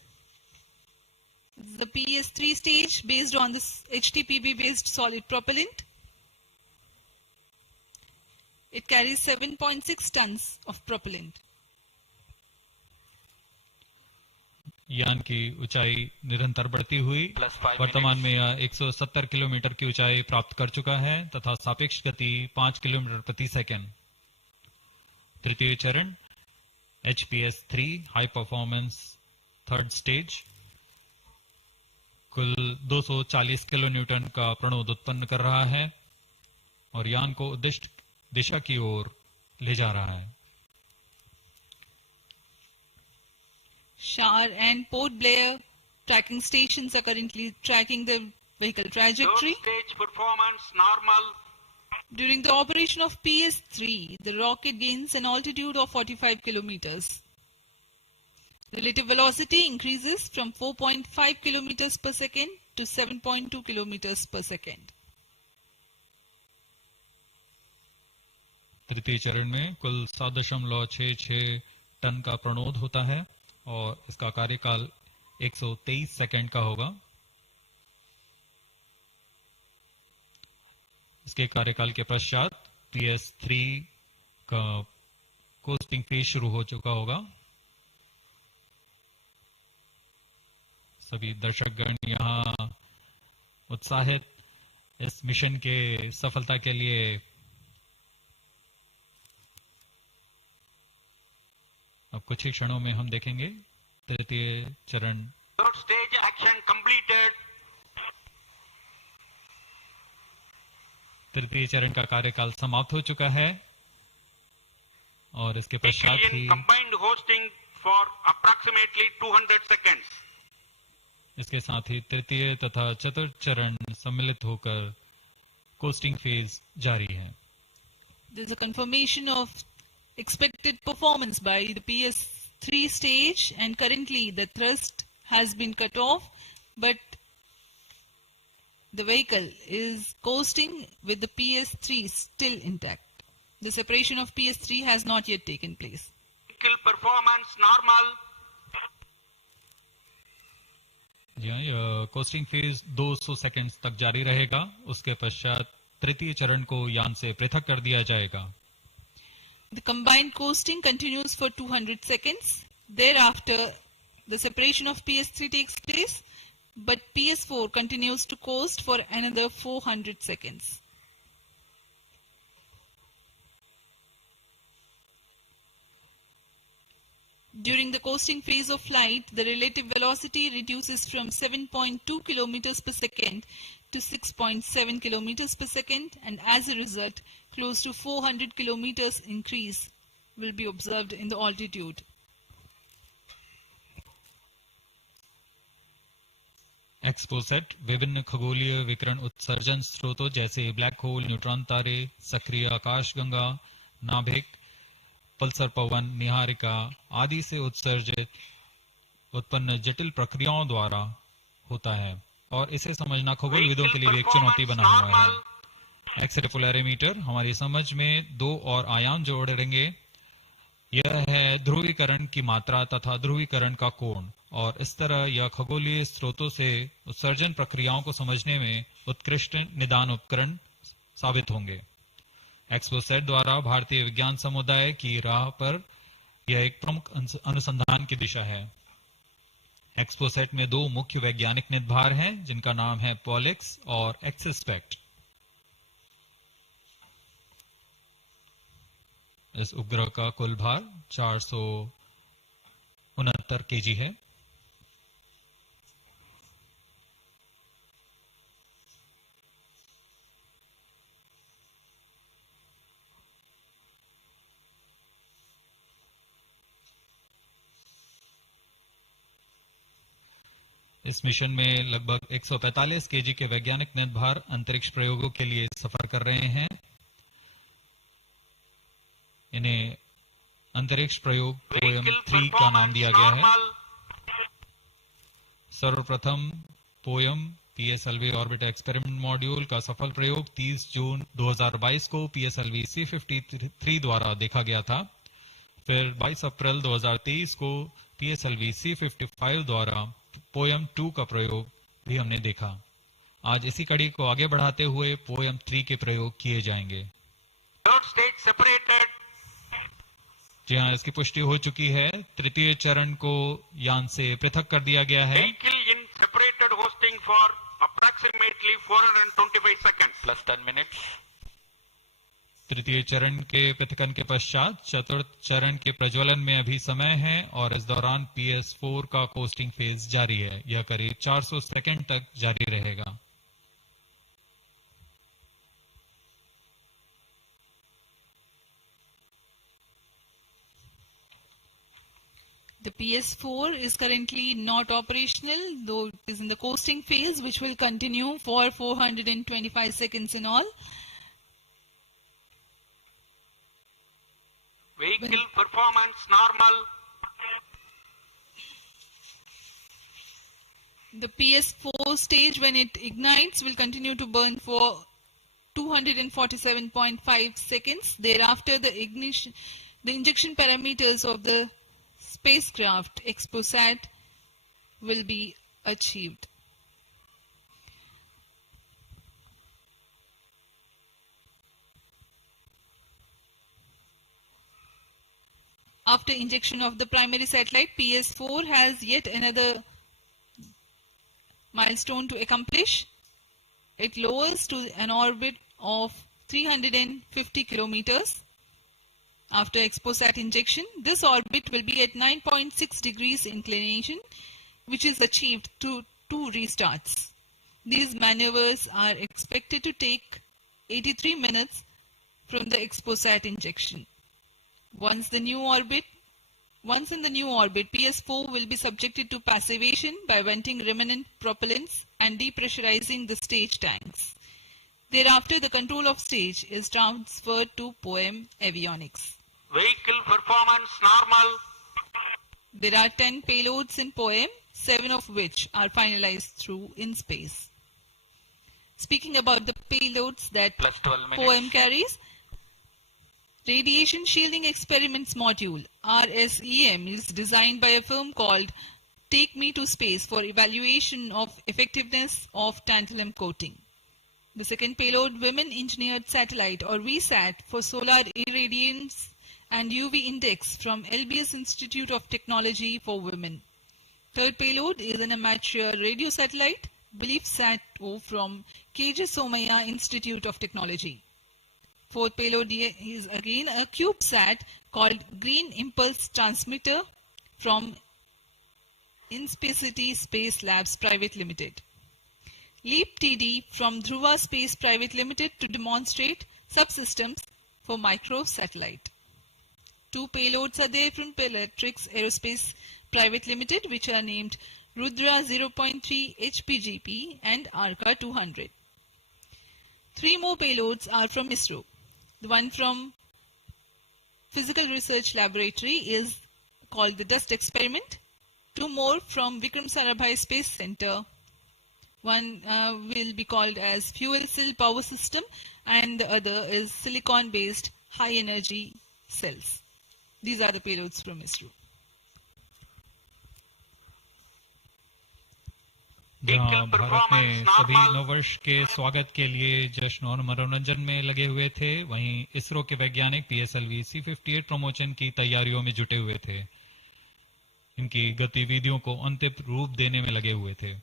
The PS3 stage based on this HTPB based solid propellant. It carries 7.6 tons of propellant. यान की ऊंचाई निरंतर बढ़ती हुई वर्तमान में यह 170 किलोमीटर की ऊंचाई प्राप्त कर चुका है तथा सापेक्ष गति 5 किलोमीटर प्रति सेकंड। तृतीय चरण HPS3 high performance third stage कुल 240 किलो न्यूटन का प्रणोद उत्पन्न कर रहा है और यान को उद्दिष्ट दिशा की ओर ले जा रहा है। SHAR and Port Blair tracking stations are currently tracking the vehicle trajectory. Third stage performance normal. During the operation of PS3, the rocket gains an altitude of 45 kilometers. Relative velocity increases from 4.5 kilometers per second to 7.2 kilometers per second. तृतीय चरण में कुल 7.66 ton का प्रणोद होता है और इसका कार्यकाल 123 सेकंड का होगा। इसके कार्यकाल के पश्चात PS3 का कोस्टिंग फेज शुरू हो चुका होगा। सभी दर्शकगण यहाँ उत्साहित इस मिशन के सफलता के लिए अब कुछ ही क्षणों में हम देखेंगे तृतीय चरण। Third stage action completed. तृतीय चरण का कार्यकाल समाप्त हो चुका है और इसके पश्चात ही combined hosting for approximately 200 seconds. इसके साथ ही तृतीय तथा चतुर्थ चरण सम्मिलित होकर कोस्टिंग फेज जारी है। There is a confirmation of expected performance by the PS3 stage and currently the thrust has been cut off but the vehicle is coasting with the PS3 still intact. The separation of PS3 has not yet taken place. Vehicle performance normal. Costing phase 200 seconds तक जारी रहेगा। उसके पश्चात तृतीय चरण को यान से पृथक कर दिया जाएगा। The combined coasting continues for 200 seconds. Thereafter, the separation of PS3 takes place, but PS4 continues to coast for another 400 seconds. During the coasting phase of flight, the relative velocity reduces from 7.2 kilometers per second to 6.7 kilometers per second, and as a result, close to 400 kilometers increase will be observed in the altitude. XPoSat विभिन्न खगोलीय विकिरण उत्सर्जन स्रोतों जैसे black hole, neutron तारे, सक्रिय आकाशगंगा, नाभिक, पल्सर पवन, निहारिका आदि से उत्सर्जित उत्पन्न जटिल प्रक्रियाओं द्वारा होता है और इसे समझना खगोलविदों के लिए एक चुनौती बना हुआ है। एक्सरे पोलैरिमीटर हमारी समझ में दो और आयाम जोड़ेंगे। यह है ध्रुवीकरण की मात्रा तथा ध्रुवीकरण का कोण और इस तरह यह खगोलीय स्रोतों से उत्सर्जन प्रक्रियाओं को समझने में उत्कृष्ट निदान उपकरण साबित होंगे। एक्सपोसेट द्वारा भारतीय विज्ञान समुदाय की राह पर यह एक प्रमुख अनुसंधान की दिशा है। एक्सपोसेट में दो मुख्य वैज्ञानिक निदभार हैं जिनका नाम है पॉलिक्स और एक्सस्पेक्ट। इस उपग्रह का कुल भार 469 केजी है। इस मिशन में लगभग 145 केजी के वैज्ञानिक निर्भर अंतरिक्ष प्रयोगों के लिए सफर कर रहे हैं। इन्हें अंतरिक्ष प्रयोग पोएम 3 का नाम दिया गया है। सर्वप्रथम poem PSLV orbit experiment module का सफल प्रयोग 30 जून 2022 को PSLV-C53 द्वारा देखा गया था। फिर 22 अप्रैल 2023 को PSLV-C55 द्वारा पोएम 2 का प्रयोग भी हमने देखा। आज इसी कड़ी को आगे बढ़ाते हुए पोएम 3 के प्रयोग किए जाएंगे। जी हाँ, इसकी पुष्टि हो चुकी है। तृतीय चरण को यान से पृथक कर दिया गया है। approximately 425 seconds plus 10 minutes. तृतीय चरण के पृथकन के पश्चात चतुर्थ चरण के प्रज्वलन में अभी समय है और इस दौरान PS4 का कोस्टिंग फेज जारी है। यह करीब 400 सेकंड तक जारी रहेगा। The PS4 is currently not operational, though it is in the coasting phase, which will continue for 425 seconds in all. Vehicle performance normal. The PS4 stage, when it ignites, will continue to burn for 247.5 seconds. Thereafter, the injection parameters of the spacecraft XPoSat will be achieved. After injection of the primary satellite, PS4 has yet another milestone to accomplish. It lowers to an orbit of 350 kilometers. After XPoSat injection, this orbit will be at 9.6 degrees inclination, which is achieved through 2 restarts. These maneuvers are expected to take 83 minutes from the XPoSat injection. Once in the new orbit, PS4 will be subjected to passivation by venting remnant propellants and depressurizing the stage tanks. Thereafter, the control of stage is transferred to POEM avionics. Vehicle performance normal. There are 10 payloads in POEM, 7 of which are finalized through in space. Speaking about the payloads that POEM carries, Radiation Shielding Experiments Module RSEM is designed by a firm called Take Me to Space for evaluation of effectiveness of tantalum coating. The second payload, Women Engineered Satellite or VSAT for solar irradiance and UV index from LBS Institute of Technology for Women. Third payload is an amateur radio satellite, BeliefSat-O from KJ Somaiya Institute of Technology. Fourth payload is again a CubeSat called Green Impulse Transmitter from Inspacity Space Labs Private Limited. LEAP TD from Dhruva Space Private Limited to demonstrate subsystems for microsatellite. 2 payloads are there from Peletrix Aerospace Private Limited, which are named Rudra 0.3 HPGP and Arca 200. 3 more payloads are from ISRO. The one from Physical Research Laboratory is called the Dust Experiment. 2 more from Vikram Sarabhai Space Center. One will be called as Fuel Cell Power System and the other is silicon-based high energy cells. These are the payloads from ISRO. जहां भारत में सभी नववर्ष के स्वागत के लिए जश्न और मनोरंजन में लगे हुए थे, वहीं इसरो के वैज्ञानिक PSLV-C58 प्रमोशन की तैयारियों में जुटे हुए थे। इनकी गतिविधियों को अंतिम रूप देने में लगे हुए थे।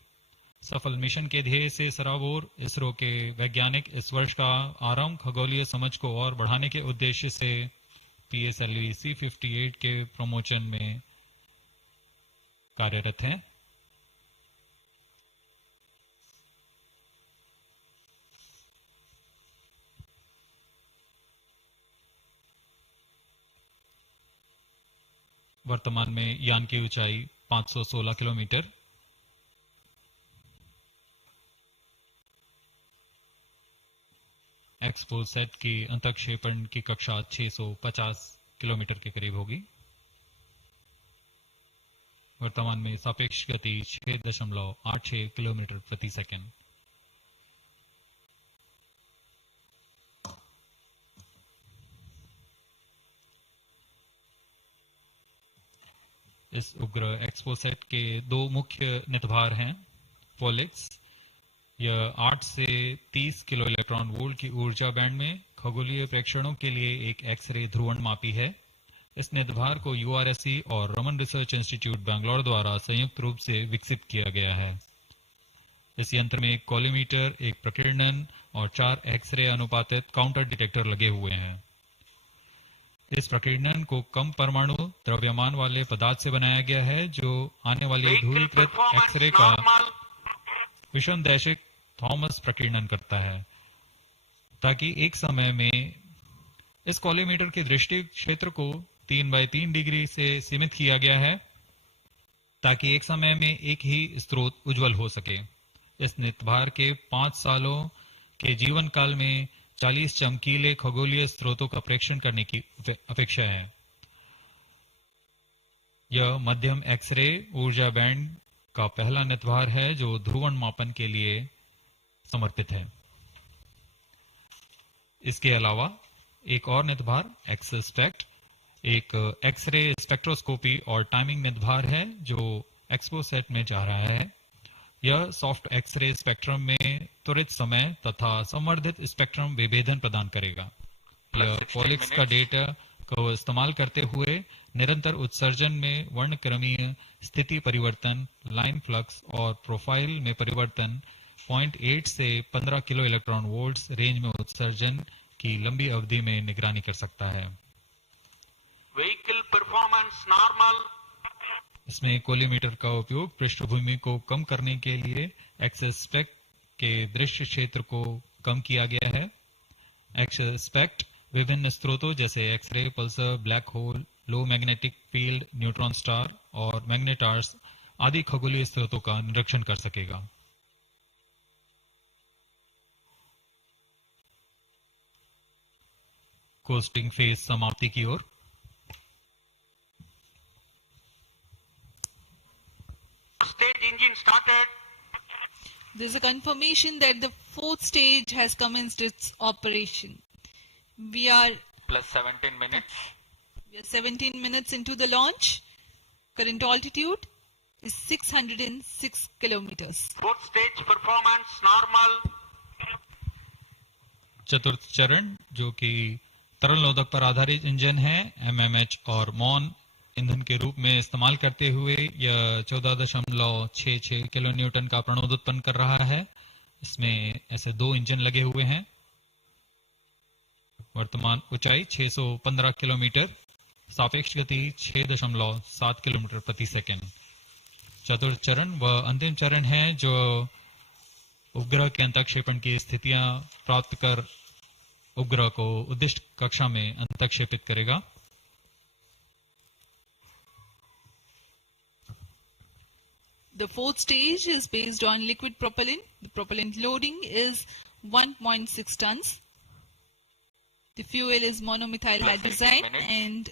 सफल मिशन के ध्येय से सराबोर इसरो के वैज्ञानिक इस वर्ष का आरंभ खगोलीय समझ को और बढ़ाने के उद्देश्य से PSLV-C58 के प्रमोशन में कार्यरत हैं। वर्तमान में यान की ऊंचाई 516 किलोमीटर, एक्सपोसैट की अंतक्षेपण की कक्षा 650 किलोमीटर के करीब होगी। वर्तमान में सापेक्ष गति 6.86 किलोमीटर प्रति सेकंड। इस उपग्रह एक्सपोसैट के दो मुख्य नितभार हैं। पोलिक्स, यह 8 से 30 किलो इलेक्ट्रॉन वोल्ट की ऊर्जा बैंड में खगोलीय प्रेक्षणों के लिए एक एक्सरे ध्रुवण मापी है। इस नितभार को यूआरएससी और रमन रिसर्च इंस्टीट्यूट बैंगलोर द्वारा संयुक्त रूप से विकसित किया गया है। इस यंत्र में एक कॉलीमीटर, एक प्रकीर्णन और 4 एक्सरे अनुपातित काउंटर डिटेक्टर लगे हुए हैं। इस प्रकीर्णन को कम परमाणु द्रव्यमान वाले पदार्थ से बनाया गया है, जो आने वाले ध्रुवीकृत एक्सरे का विषमदैशिक थॉमस प्रकीर्णन करता है, ताकि एक समय में इस कॉलीमीटर के दृष्टि क्षेत्र को 3x3 डिग्री से सीमित किया गया है, ताकि एक समय में एक ही स्रोत उज्जवल हो सके। इस नितभार के 5 सालों के जीवन काल में 40 चमकीले खगोलीय स्रोतों का प्रेक्षण करने की अपेक्षा है। यह मध्यम एक्सरे ऊर्जा बैंड का पहला नितभार है जो ध्रुवण मापन के लिए समर्पित है। इसके अलावा एक और नितभार एक्सस्पेक्ट एक एक्सरे स्पेक्ट्रोस्कोपी और टाइमिंग नितभार है जो एक्सपोसैट में जा रहा है। यह सॉफ्ट एक्सरे स्पेक्ट्रम में त्वरित समय तथा संवर्धित स्पेक्ट्रम विभेदन प्रदान करेगा। यह पॉलिक्स का डेटा को इस्तेमाल करते हुए निरंतर उत्सर्जन में वर्णक्रमीय स्थिति परिवर्तन, लाइन फ्लक्स और प्रोफाइल में परिवर्तन, 0.8 से 15 किलो इलेक्ट्रॉन वोल्ट्स रेंज में उत्सर्जन की लंबी अवधि में निगरानी कर सकता है। Vehicle performance normal. इसमें कोलीमीटर का उपयोग पृष्ठभूमि को कम करने के लिए एक्सस्पेक्ट के दृश्य क्षेत्र को कम किया गया है। एक्सस्पेक्ट विभिन्न स्रोतों जैसे एक्सरे, पल्सर, ब्लैक होल, लो मैग्नेटिक फील्ड, न्यूट्रॉन स्टार और मैग्नेटार्स आदि खगोलीय स्रोतों का निरीक्षण कर सकेगा। कोस्टिंग फेज समाप्ति की ओर। Stage engine started. There's a confirmation that the 4th stage has commenced its operation. We are plus 17 minutes. We are 17 minutes into the launch. Current altitude is 606 kilometers. 4th stage performance normal. चतुर्थ चरण जो कि तरल नोदक पर आधारित engine है, MMH और मॉन ईंधन के रूप में इस्तेमाल करते हुए यह 14.66 किलो न्यूटन का प्रणोद उत्पन्न कर रहा है। इसमें ऐसे 2 इंजन लगे हुए हैं। वर्तमान ऊंचाई 615 किलोमीटर, सापेक्ष गति 6.7 किलोमीटर प्रति सेकंड। चतुर्थ चरण वह अंतिम चरण है जो उपग्रह के अंतक्षेपण की स्थितियां प्राप्त कर उपग्रह को उद्दिष्ट कक्षा में अंतक्षेपित करेगा। The 4th stage is based on liquid propellant. The propellant loading is 1.6 tons. The fuel is monomethyl hydrazine and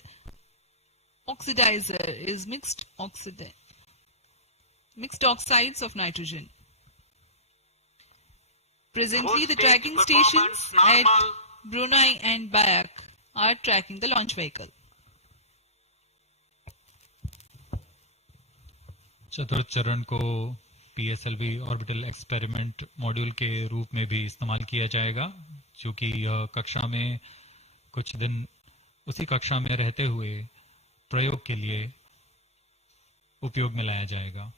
oxidizer is mixed oxides of nitrogen. Presently, the tracking stations at Brunei and Bayak are tracking the launch vehicle. चतुर्थ चरण को PSLV orbital experiment module के रूप में भी इस्तेमाल किया जाएगा, जो कि यह कक्षा में कुछ दिन उसी कक्षा में रहते हुए प्रयोग के लिए उपयोग में लाया जाएगा।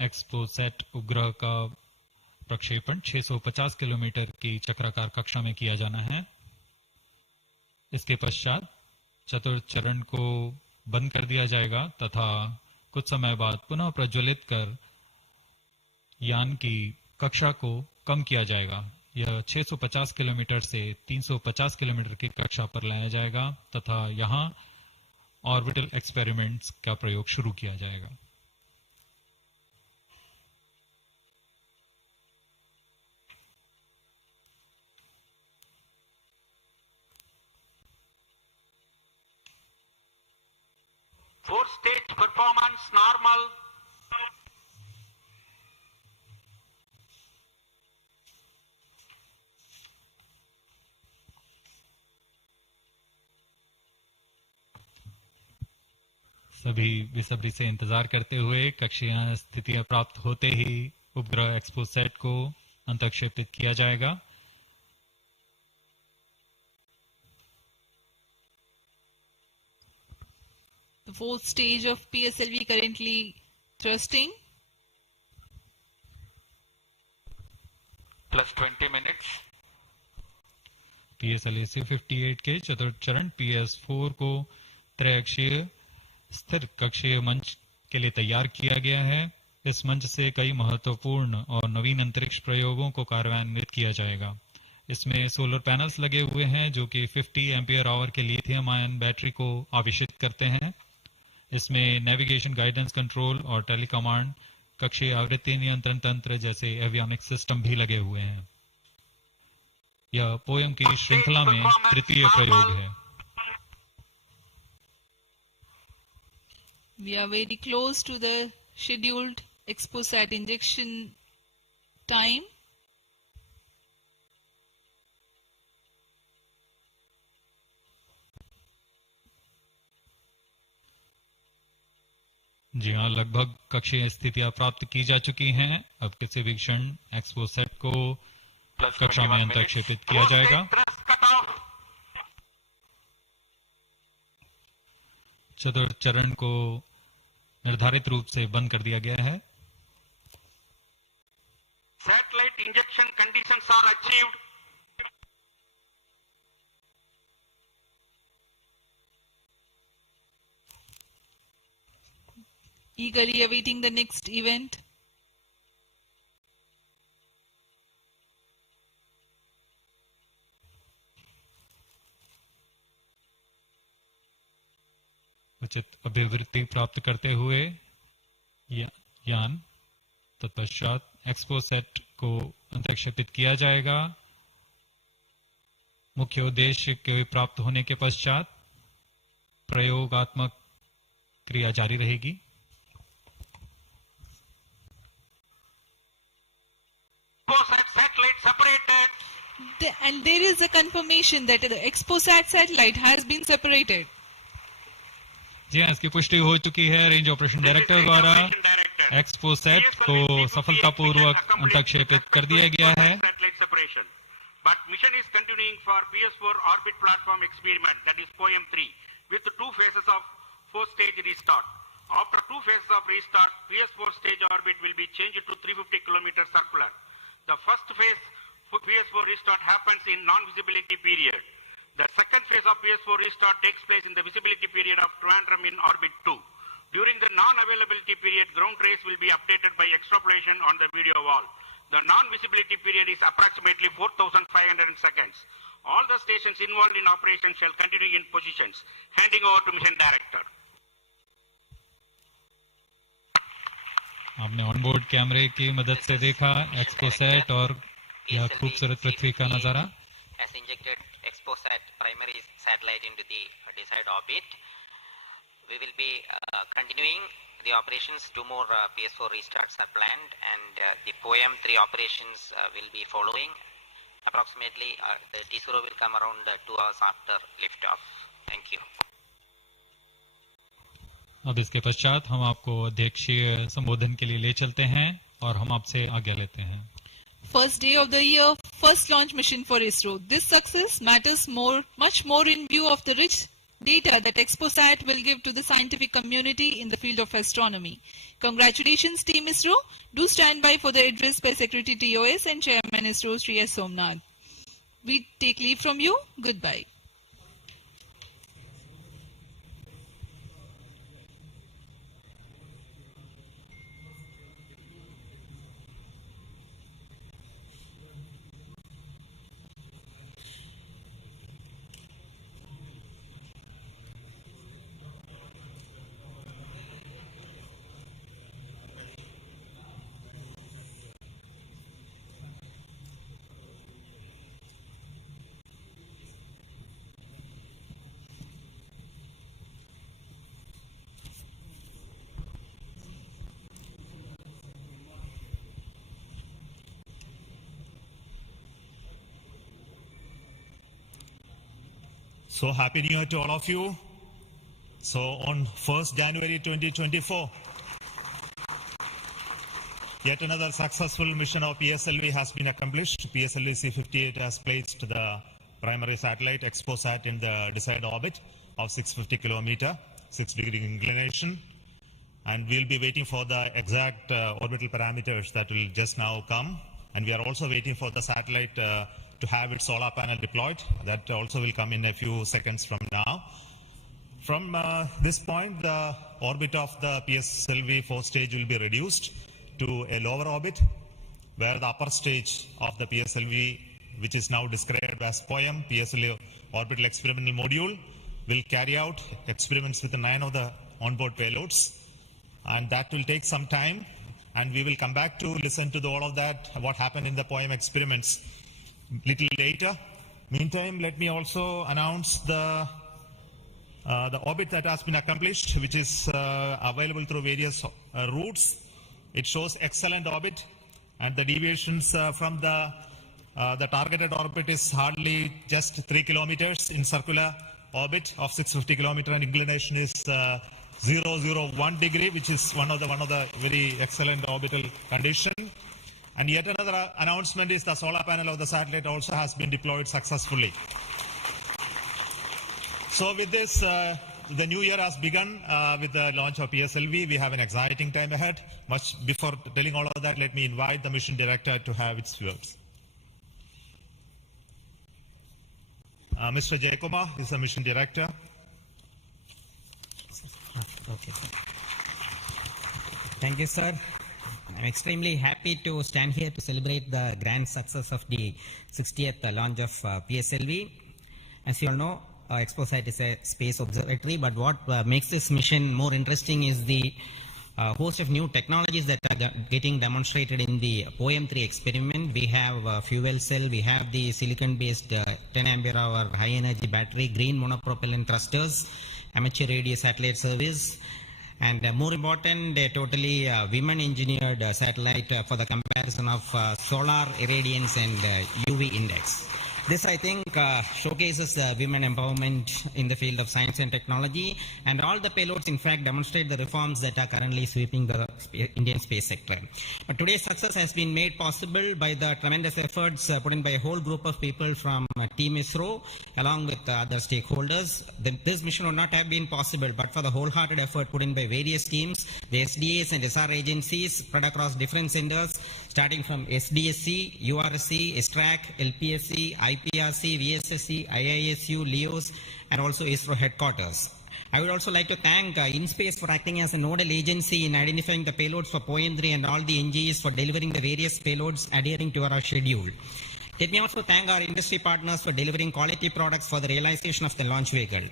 एक्सपोसैट उपग्रह का प्रक्षेपण 650 किलोमीटर की चक्राकार कक्षा में किया जाना है। इसके पश्चात चतुर्थ चरण को बंद कर दिया जाएगा तथा कुछ समय बाद पुनः प्रज्वलित कर यान की कक्षा को कम किया जाएगा। यह 650 किलोमीटर से 350 किलोमीटर की कक्षा पर लाया जाएगा तथा यहां ऑर्बिटल एक्सपेरिमेंट्स का प्रयोग शुरू किया जाएगा। 4-stage performance normal. सभी बेसब्री से इंतजार करते हुए कक्षीय स्थितियां प्राप्त होते ही उपग्रह एक्सपोसैट को अंतक्षेपित किया जाएगा। The fourth stage of PSLV currently thrusting. Plus 20 minutes. PSLV-C58 के चतुर्थ चरण PS4 को त्रैअक्षीय स्थिर कक्षीय मंच के लिए तैयार किया गया है। इस मंच से कई महत्वपूर्ण और नवीन अंतरिक्ष प्रयोगों को कार्यान्वित किया जाएगा। इसमें सोलर पैनल्स लगे हुए हैं जो कि 50 एम्पियर आवर के लिथियम आयन बैटरी को आवेशित करते हैं। इसमें नेविगेशन गाइडेंस कंट्रोल और टेलीकमांड कक्षीय आवृत्ति नियंत्रण तंत्र जैसे एवियोनिक्स सिस्टम भी लगे हुए हैं। यह पोयम की श्रृंखला में तृतीय प्रयोग है। We are very close to the scheduled XPoSat injection time. जी हाँ, लगभग कक्षीय स्थितियां प्राप्त की जा चुकी हैं। अब किसी भी क्षण एक्सपोसैट को कक्षा में अंतक्षेपित किया जाएगा। चतुर्थ चरण को निर्धारित रूप से बंद कर दिया गया है। Satellite injection conditions are achieved. Eagerly awaiting the next event. उचित अभिवृत्ति प्राप्त करते हुए यान तत्पश्चात एक्सपोसैट को अंतक्षेपित किया जाएगा। मुख्य उद्देश्य के प्राप्त होने के पश्चात प्रयोगात्मक क्रिया जारी रहेगी। Satellite separated. And there is a confirmation that the XPoSat satellite has been separated. जी हाँ, इसकी पुष्टि हो चुकी है। रेंज ऑपरेशन डायरेक्टर द्वारा एक्सपोसैट को सफलतापूर्वक अंतक्षेपित कर दिया गया है। But mission is continuing for PS4 orbit platform experiment, that is POEM 3, with 2 phases of 4-stage restart. After 2 phases of restart, PS4 stage orbit will be changed to 350 km circular. The first phase for PS4 restart happens in non-visibility period. The second phase of PS4 restart takes place in the visibility period of Trivandrum in orbit 2. During the non-availability period, ground trace will be updated by extrapolation on the video wall. The non-visibility period is approximately 4,500 seconds. All the stations involved in operation shall continue in positions. Handing over to mission director. आपने onboard कैमरे की मदद से देखा XPoSat और यह खूबसूरत पृथ्वी का नजारा। Has injected XPoSat primary satellite into the desired orbit. We will be continuing the operations. 2 more PS4 restarts are planned, and the POEM 3 operations will be following. Approximately, the T0 will come around 2 hours after liftoff. Thank you. अब इसके पश्चात हम आपको अध्यक्षीय संबोधन के लिए ले चलते हैं और हम आपसे आज्ञा लेते हैं। First day of the year, first launch mission for ISRO. This success matters much more in view of the rich data that XPoSat will give to the scientific community in the field of astronomy. Congratulations, Team ISRO. Do stand by for the address by Secretary TOS and Chairman ISRO, Sri S. Somnath. We take leave from you. Goodbye. So happy New Year to all of you. So on 1st January 2024, yet another successful mission of PSLV has been accomplished. PSLV-C58 has placed the primary satellite XPoSat in the desired orbit of 650 kilometer, 6-degree inclination. And we'll be waiting for the exact orbital parameters that will just now come. And we are also waiting for the satellite to have its solar panel deployed. That also will come in a few seconds from now. From this point, the orbit of the PSLV-4 stage will be reduced to a lower orbit, where the upper stage of the PSLV, which is now described as POEM, PSLV Orbital Experimental Module, will carry out experiments with 9 of the onboard payloads. And that will take some time, and we will come back to listen to all of that, what happened in the POEM experiments little later. Meantime, let me also announce the orbit that has been accomplished, which is available through various routes. It shows excellent orbit, and the deviations from the targeted orbit is hardly just 3 kilometers in circular orbit of 650 kilometer, and inclination is 001 degree, which is one of the very excellent orbital condition. And yet another announcement is the solar panel of the satellite also has been deployed successfully. So with this, the new year has begun with the launch of PSLV. We have an exciting time ahead. Much before telling all of that, let me invite the mission director to have its words. Mr. Jayakumar is the mission director. Okay. Thank you, sir. I'm extremely happy to stand here to celebrate the grand success of the 60th launch of PSLV. As you all know, XPoSat is a space observatory, but what makes this mission more interesting is the host of new technologies that are getting demonstrated in the POEM-3 experiment. We have fuel cell, we have the silicon-based 10 ampere hour high energy battery, green monopropellant thrusters, amateur radio satellite service, and more important, a totally women-engineered satellite for the comparison of solar irradiance and UV index. This, I think, showcases women empowerment in the field of science and technology, and all the payloads, in fact, demonstrate the reforms that are currently sweeping the Indian space sector. But today's success has been made possible by the tremendous efforts put in by a whole group of people from Team ISRO, along with other stakeholders. This mission would not have been possible but for the wholehearted effort put in by various teams, the SDS and SHAR agencies spread across different centers, starting from SDSC, URSC, STRAC, LPSC, IPRC, VSSC, IISU, LEOS, and also ISRO headquarters. I would also like to thank InSpace for acting as a nodal agency in identifying the payloads for POEM-3 and all the NGEs for delivering the various payloads adhering to our schedule. Let me also thank our industry partners for delivering quality products for the realization of the launch vehicle.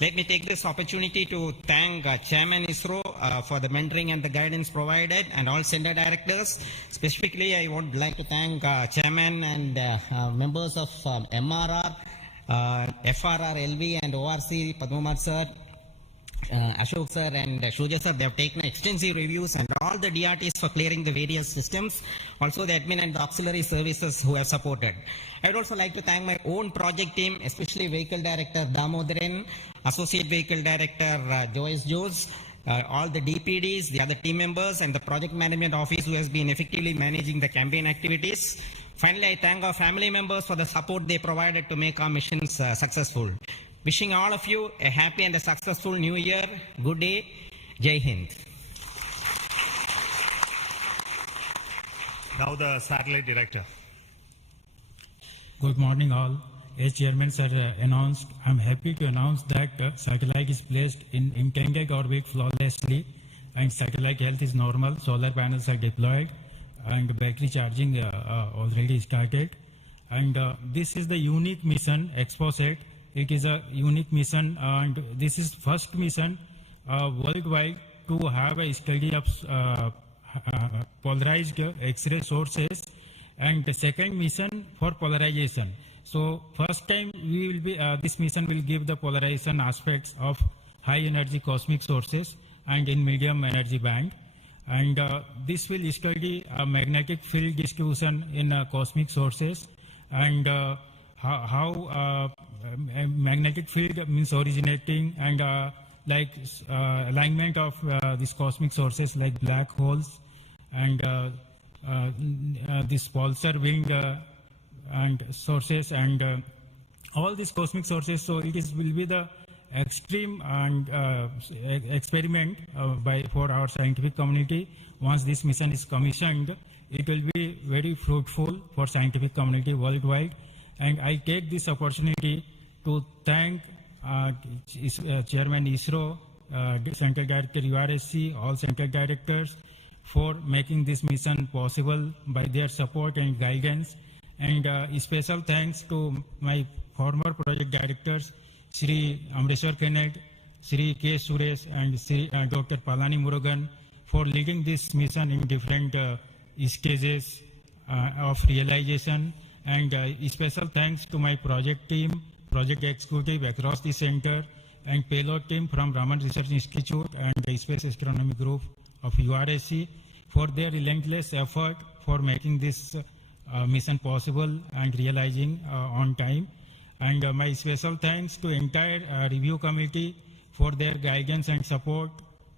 Let me take this opportunity to thank Chairman ISRO for the mentoring and the guidance provided, and all center directors. Specifically, I would like to thank Chairman and members of MRR, FRR, LV, and ORC, Padmamar sir, Ashok sir, and Shuja sir. They have taken extensive reviews, and all the DRTs for clearing the various systems. Also the admin and the auxiliary services who have supported. I would also like to thank my own project team, especially Vehicle Director Damodaran, Associate Vehicle Director Joyce Jose, all the DPDs, the other team members, and the Project Management Office who has been effectively managing the campaign activities. Finally, I thank our family members for the support they provided to make our missions successful. Wishing all of you a happy and a successful new year. Good day. Jai Hind. Now the satellite director. Good morning all. As Chairman sir announced, I am happy to announce that satellite is placed in intended orbit flawlessly, and satellite health is normal, solar panels are deployed, and battery charging already started. And this is the unique mission, XPoSat. It is a unique mission, and this is first mission worldwide to have a study of polarized X-ray sources, and the second mission for polarization. So first time we will be this mission will give the polarization aspects of high energy cosmic sources and in medium energy band, and this will study magnetic field distribution in cosmic sources, and how magnetic field means originating, and alignment of these cosmic sources like black holes, and this pulsar wind and sources, and all these cosmic sources. So it will be the extreme and experiment for our scientific community. Once this mission is commissioned, it will be very fruitful for scientific community worldwide. And I take this opportunity to thank Chairman ISRO, Central Director URSC, all Central Directors for making this mission possible by their support and guidance. And special thanks to my former project directors, Shri Amreshwar Kennedy, Shri K. Suresh, and Shri Dr. Palani Murugan for leading this mission in different stages of realization. And special thanks to my project team, project executive across the center, and payload team from Raman Research Institute and the Space Astronomy Group of URSC for their relentless effort for making this mission possible and realizing on time. And my special thanks to entire review committee for their guidance and support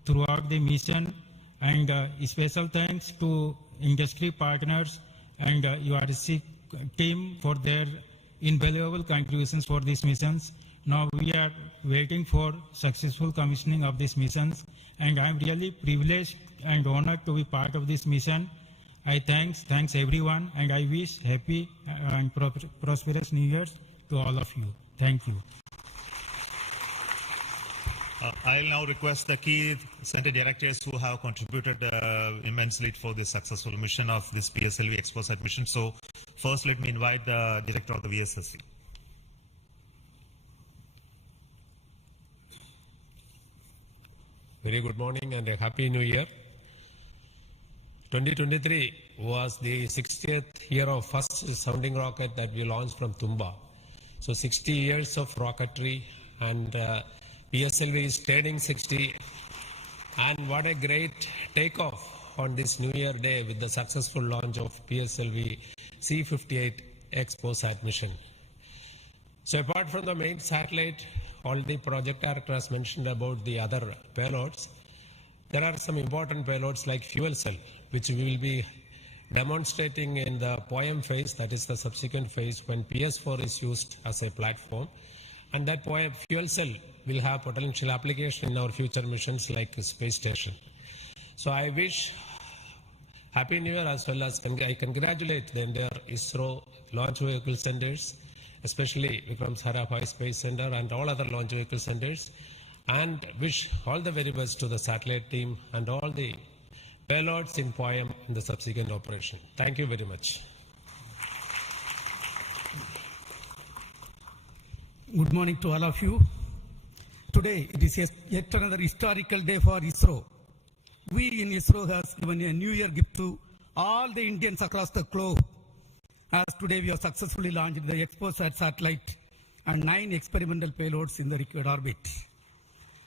throughout the mission. And special thanks to industry partners and URSC team for their invaluable contributions for these missions. Now we are waiting for successful commissioning of these missions, and I am really privileged and honored to be part of this mission. I thanks everyone, and I wish happy and prosperous New Year's to all of you. Thank you. I'll now request the key center directors who have contributed immensely for the successful mission of this PSLV XPoSat mission. So first, let me invite the director of the VSSC. Very good morning and a happy new year. 2023 was the 60th year of first sounding rocket that we launched from Tumba. So 60 years of rocketry, and PSLV is turning 60, and what a great takeoff on this New Year day with the successful launch of PSLV-C58 XPoSat mission. So apart from the main satellite, all the project director has mentioned about the other payloads. There are some important payloads like fuel cell, which we will be demonstrating in the POEM phase, that is the subsequent phase when PS4 is used as a platform. And that POEM fuel cell will have potential application in our future missions like space station. So I wish Happy New Year, as well as I congratulate the entire ISRO launch vehicle centers, especially Vikram Sarabhai Space Center and all other launch vehicle centers, and wish all the very best to the satellite team and all the payloads in POEM in the subsequent operation. Thank you very much. Good morning to all of you. Today it is yet another historical day for ISRO. We in ISRO has given a New Year gift to all the Indians across the globe, as today we have successfully launched the XPoSat satellite and 9 experimental payloads in the required orbit.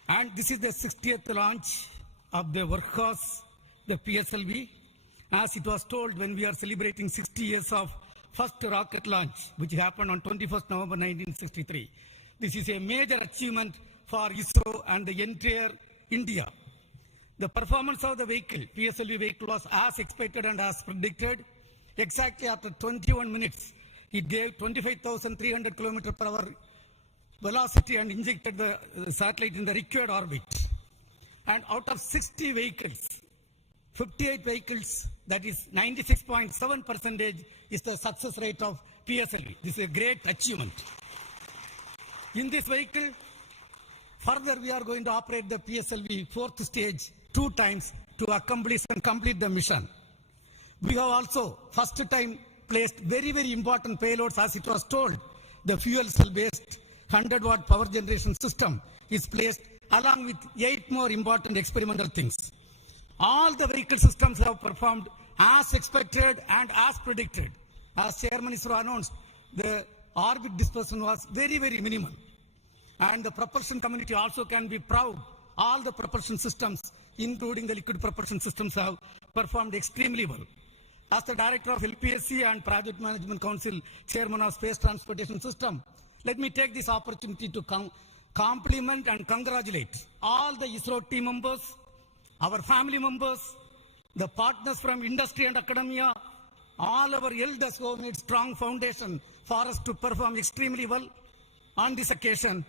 And this is the 60th launch of the workhorse, the PSLV. As it was told when we are celebrating 60 years of first rocket launch, which happened on 21st November 1963. This is a major achievement for ISRO and the entire India. The performance of the vehicle, PSLV vehicle, was as expected and as predicted. Exactly after 21 minutes, it gave 25,300 km/h velocity and injected the satellite in the required orbit. And out of 60 vehicles, 58 vehicles, that is 96.7% is the success rate of PSLV. This is a great achievement. In this vehicle, further we are going to operate the PSLV 4th stage 2 times to accomplish and complete the mission. We have also first time placed very, very important payloads, as it was told. The fuel cell based 100-watt power generation system is placed along with 8 more important experimental things. All the vehicle systems have performed as expected and as predicted. As Chairman ISRO announced, the orbit dispersion was very, very minimal. And the propulsion community also can be proud. All the propulsion systems, including the liquid propulsion systems, have performed extremely well. as the Director of LPSC and Project Management Council, Chairman of Space Transportation System, let me take this opportunity to compliment and congratulate all the ISRO team members, our family members, the partners from industry and academia, all our elders who made strong foundation for us to perform extremely well on this occasion.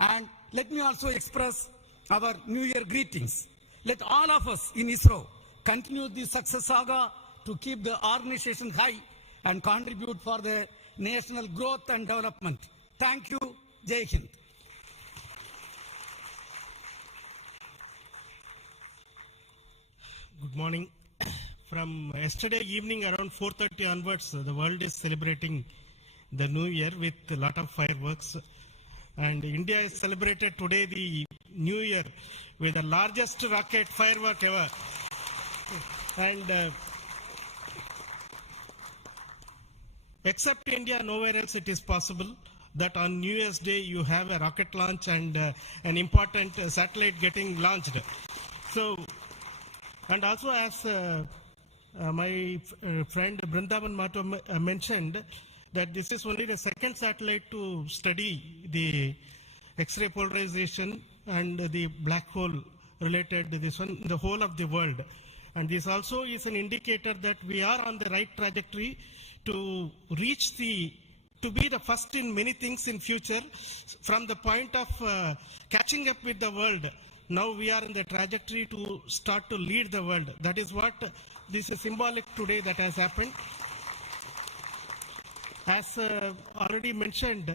And let me also express our New Year greetings. Let all of us in ISRO continue this success saga to keep the organization high and contribute for the national growth and development. Thank you. Jai Hind. Good morning. From yesterday evening around 4:30 onwards, the world is celebrating the New Year with a lot of fireworks. And India has celebrated today the New Year with the largest rocket firework ever. And except India, nowhere else it is possible that on New Year's Day you have a rocket launch and an important satellite getting launched. So, and also as my friend Brindavan Mato mentioned, that this is only the second satellite to study the X-ray polarization and the black hole related to this one in the whole of the world. And this also is an indicator that we are on the right trajectory to reach to be the first in many things in future. From the point of catching up with the world, now we are in the trajectory to start to lead the world. That is what this is symbolic today that has happened. As already mentioned,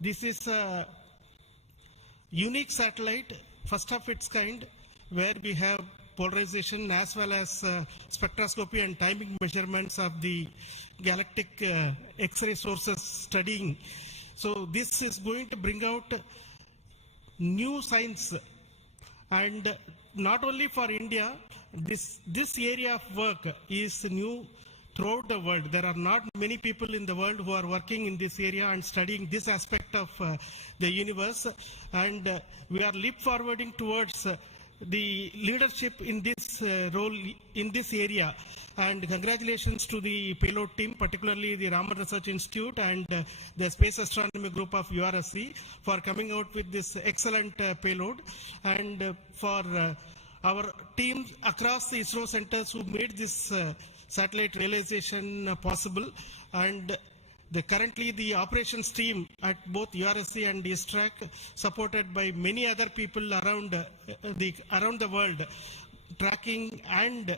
this is a unique satellite, first of its kind, where we have polarization as well as spectroscopy and timing measurements of the galactic X-ray sources studying. So this is going to bring out new science, and not only for India, this area of work is new throughout the world. There are not many people in the world who are working in this area and studying this aspect of the universe, and we are leap forwarding towards the leadership in this role in this area. And congratulations to the payload team, particularly the Raman Research Institute and the Space Astronomy Group of URSC for coming out with this excellent payload, and for our teams across the ISRO centers who made this satellite realization possible. And currently the operations team at both URSC and ISTRAC, supported by many other people around the world, tracking and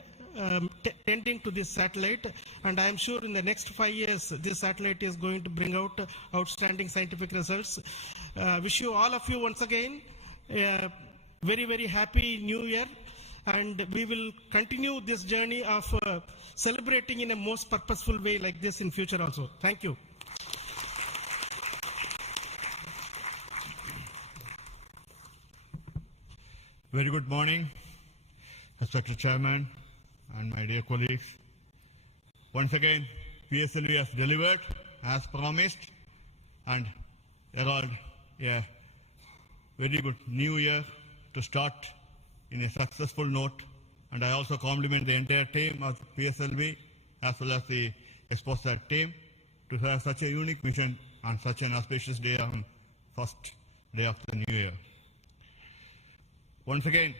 tending to this satellite. And I am sure in the next 5 years this satellite is going to bring out outstanding scientific results. Wish you all of you once again a very, very happy New Year, and we will continue this journey of celebrating in a most purposeful way like this in future also. Thank you. Very good morning, Respected Chairman and my dear colleagues. Once again, PSLV has delivered as promised and herald a very good new year to start in a successful note. And I also compliment the entire team of PSLV as well as the XPoSat team to have such a unique mission on such an auspicious day on first day of the new year. Once again,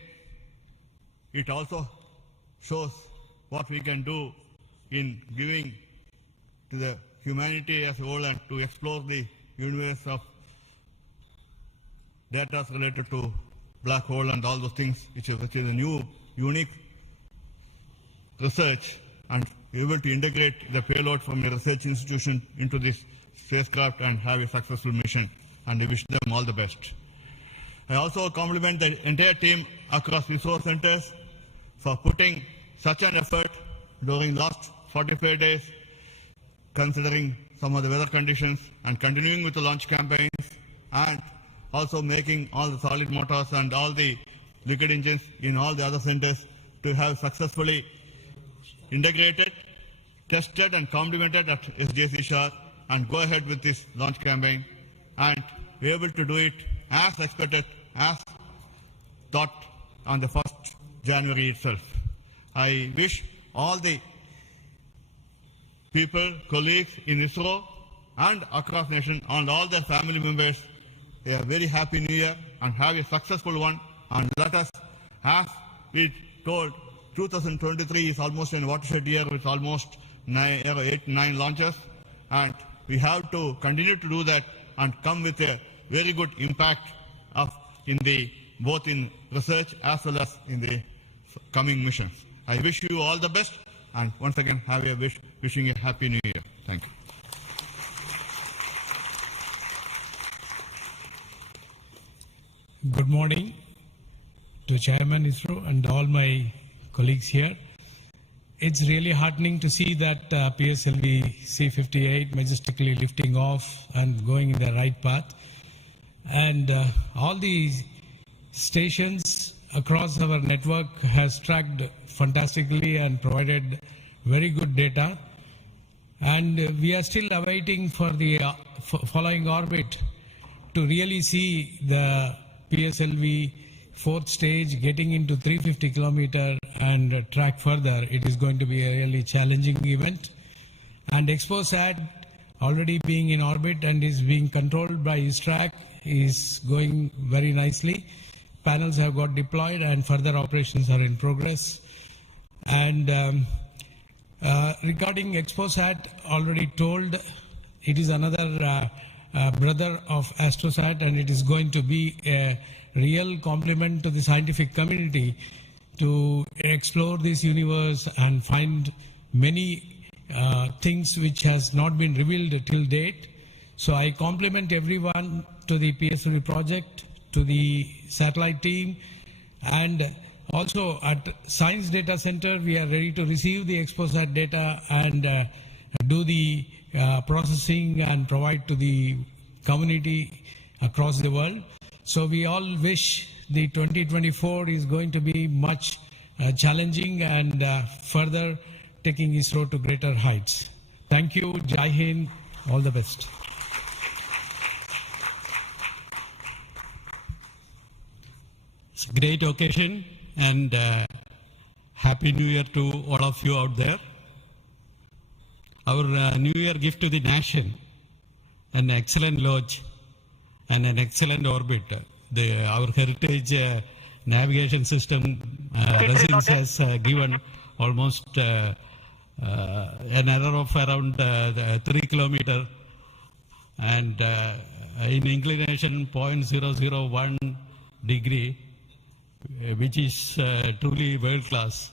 it also shows what we can do in giving to the humanity as a whole and to explore the universe of data related to black hole and all those things, which is a new, unique research, and able to integrate the payload from a research institution into this spacecraft and have a successful mission. And I wish them all the best. I also compliment the entire team across ISRO centers for putting such an effort during last 45 days, considering some of the weather conditions, and continuing with the launch campaigns, and also making all the solid motors and all the liquid engines in all the other centers to have successfully integrated, tested and complemented at SDSC SHAR, and go ahead with this launch campaign and be able to do it as expected, as thought on the 1st January itself. I wish all the people, colleagues in ISRO and across nation and all their family members a very happy new year and have a successful one. And let us, as we told, 2023 is almost a watershed year with almost 8-9 launches, and we have to continue to do that and come with a very good impact both in research as well as in the coming missions. I wish you all the best, and once again wishing a happy new year. Thank you. Good morning to Chairman ISRO and all my colleagues here. It's really heartening to see that PSLV-C58 majestically lifting off and going in the right path. And all the stations across our network has tracked fantastically and provided very good data. And we are still awaiting for the following orbit to really see the PSLV fourth stage getting into 350 kilometer and track further. It is going to be a really challenging event. And XPoSat already being in orbit and is being controlled by ISTRAC is going very nicely. Panels have got deployed and further operations are in progress. And regarding XPoSat, already told, it is another brother of AstroSat, and it is going to be a real compliment to the scientific community to explore this universe and find many things which has not been revealed till date. So I compliment everyone to the PSLV project, to the satellite team, and also at Science Data Center we are ready to receive the XPoSat data and do the processing and provide to the community across the world. So we all wish the 2024 is going to be much challenging and further taking ISRO to greater heights. Thank you. Jai Hind. All the best. It's a great occasion, and Happy New Year to all of you out there. Our New Year gift to the nation, an excellent launch and an excellent orbit. Our heritage navigation system Resins has given almost an error of around 3 kilometers and in inclination 0.001 degree, which is truly world class.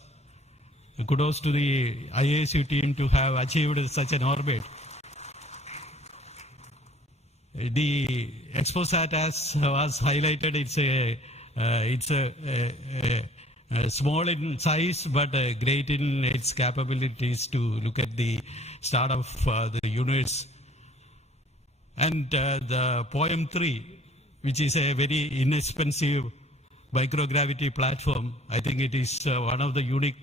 Kudos to the IASU team to have achieved such an orbit. The XPoSat, as was highlighted, it's a small in size but great in its capabilities to look at the start of the universe. And the POEM-3, which is a very inexpensive microgravity platform, I think it is one of the unique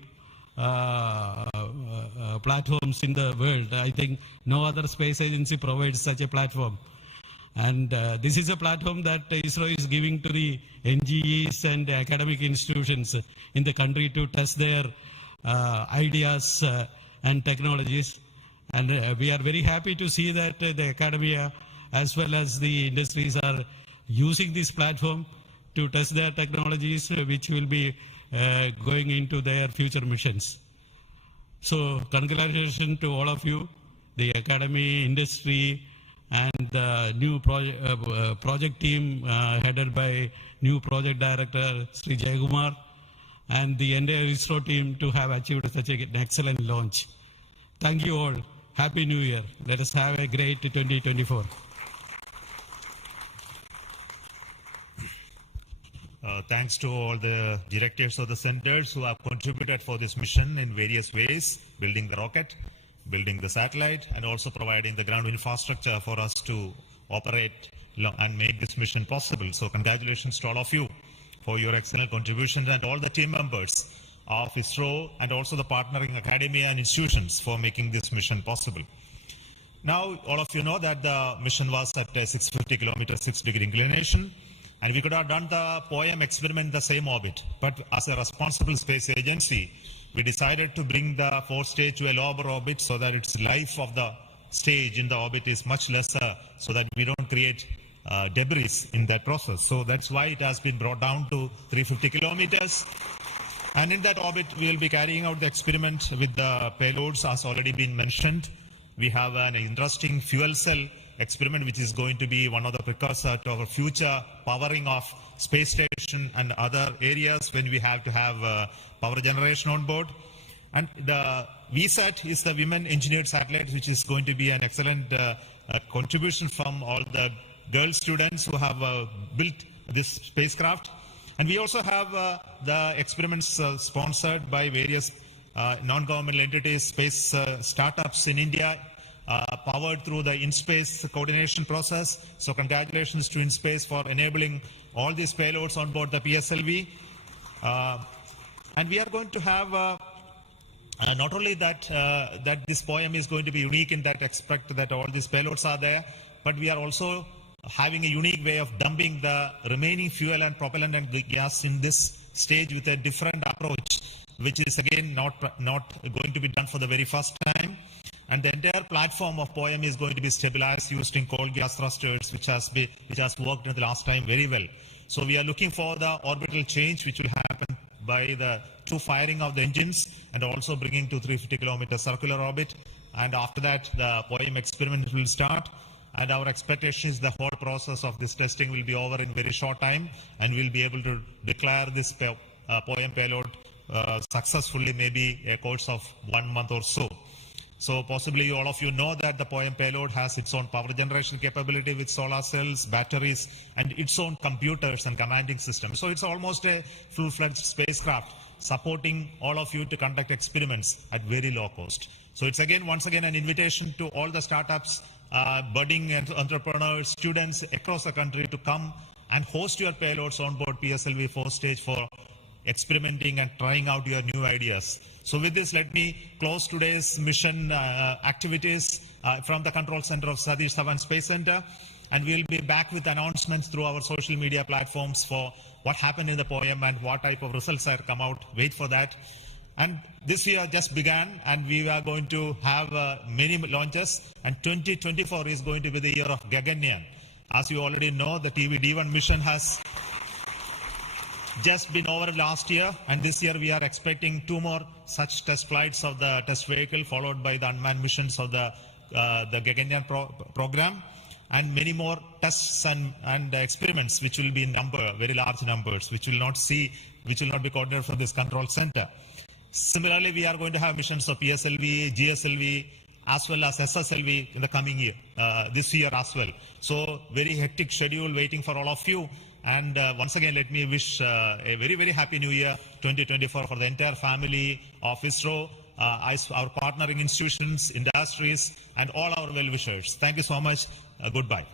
platforms in the world. I think no other space agency provides such a platform. And this is a platform that ISRO is giving to the NGEs and academic institutions in the country to test their ideas and technologies. And we are very happy to see that the academia as well as the industries are using this platform to test their technologies, which will be going into their future missions. So congratulations to all of you, the academy, industry, and the new project team headed by new project director Sri Jayakumar, and the entire ISRO team to have achieved such an excellent launch. Thank you all. Happy New Year. Let us have a great 2024. Thanks to all the directors of the centers who have contributed for this mission in various ways, building the rocket, building the satellite, and also providing the ground infrastructure for us to operate and make this mission possible. So congratulations to all of you for your excellent contributions, and all the team members of ISRO and also the partnering academia and institutions for making this mission possible. Now, all of you know that the mission was at a 650 kilometer 6 degree inclination, And we could have done the POEM experiment in the same orbit. But as a responsible space agency, we decided to bring the fourth stage to a lower orbit so that its life of the stage in the orbit is much lesser, so that we don't create debris in that process. So that's why it has been brought down to 350 kilometers. And in that orbit, we will be carrying out the experiment with the payloads, as already been mentioned. We have an interesting fuel cell experiment, which is going to be one of the precursors to our future powering of space station and other areas when we have to have power generation on board. And the VSAT is the Women Engineered Satellite, which is going to be an excellent contribution from all the girl students who have built this spacecraft. And we also have the experiments sponsored by various non-governmental entities, space startups in India, powered through the InSpace coordination process. So congratulations to InSpace for enabling all these payloads on board the PSLV. And we are going to have not only that, that this POEM is going to be unique in that aspect that all these payloads are there, but we are also having a unique way of dumping the remaining fuel and propellant and gas in this stage with a different approach, which is again not going to be done for the very first time. And the entire platform of POEM is going to be stabilized using cold gas thrusters, which has worked in the last time very well. So we are looking for the orbital change, which will happen by the two firing of the engines and also bringing to 350 kilometer circular orbit. And after that, the POEM experiment will start. And our expectation is the whole process of this testing will be over in very short time, and we'll be able to declare this POEM payload successfully, maybe a course of 1 month or so. So possibly all of you know that the POEM payload has its own power generation capability with solar cells, batteries, and its own computers and commanding systems. So it's almost a full-fledged spacecraft supporting all of you to conduct experiments at very low cost. So it's once again an invitation to all the startups, budding entrepreneurs, students across the country to come and host your payloads on board PSLV 4 stage for experimenting and trying out your new ideas. So with this, let me close today's mission activities from the control center of Satish Dhawan Space Center. And we'll be back with announcements through our social media platforms for what happened in the POEM and what type of results have come out. Wait for that. And this year just began, and we are going to have many launches, and 2024 is going to be the year of Gaganyaan. As you already know, the TVD1 mission has just been over last year, and this year we are expecting 2 more such test flights of the test vehicle, followed by the unmanned missions of the Gaganyaan program, and many more tests and experiments, which will be in very large numbers, which will not be coordinated from this control center. Similarly, we are going to have missions of PSLV, GSLV, as well as SSLV in the coming year, this year as well. So very hectic schedule waiting for all of you. And once again, let me wish a very, very happy new year 2024 for the entire family of ISRO, our partnering institutions, industries, and all our well-wishers. Thank you so much. Goodbye.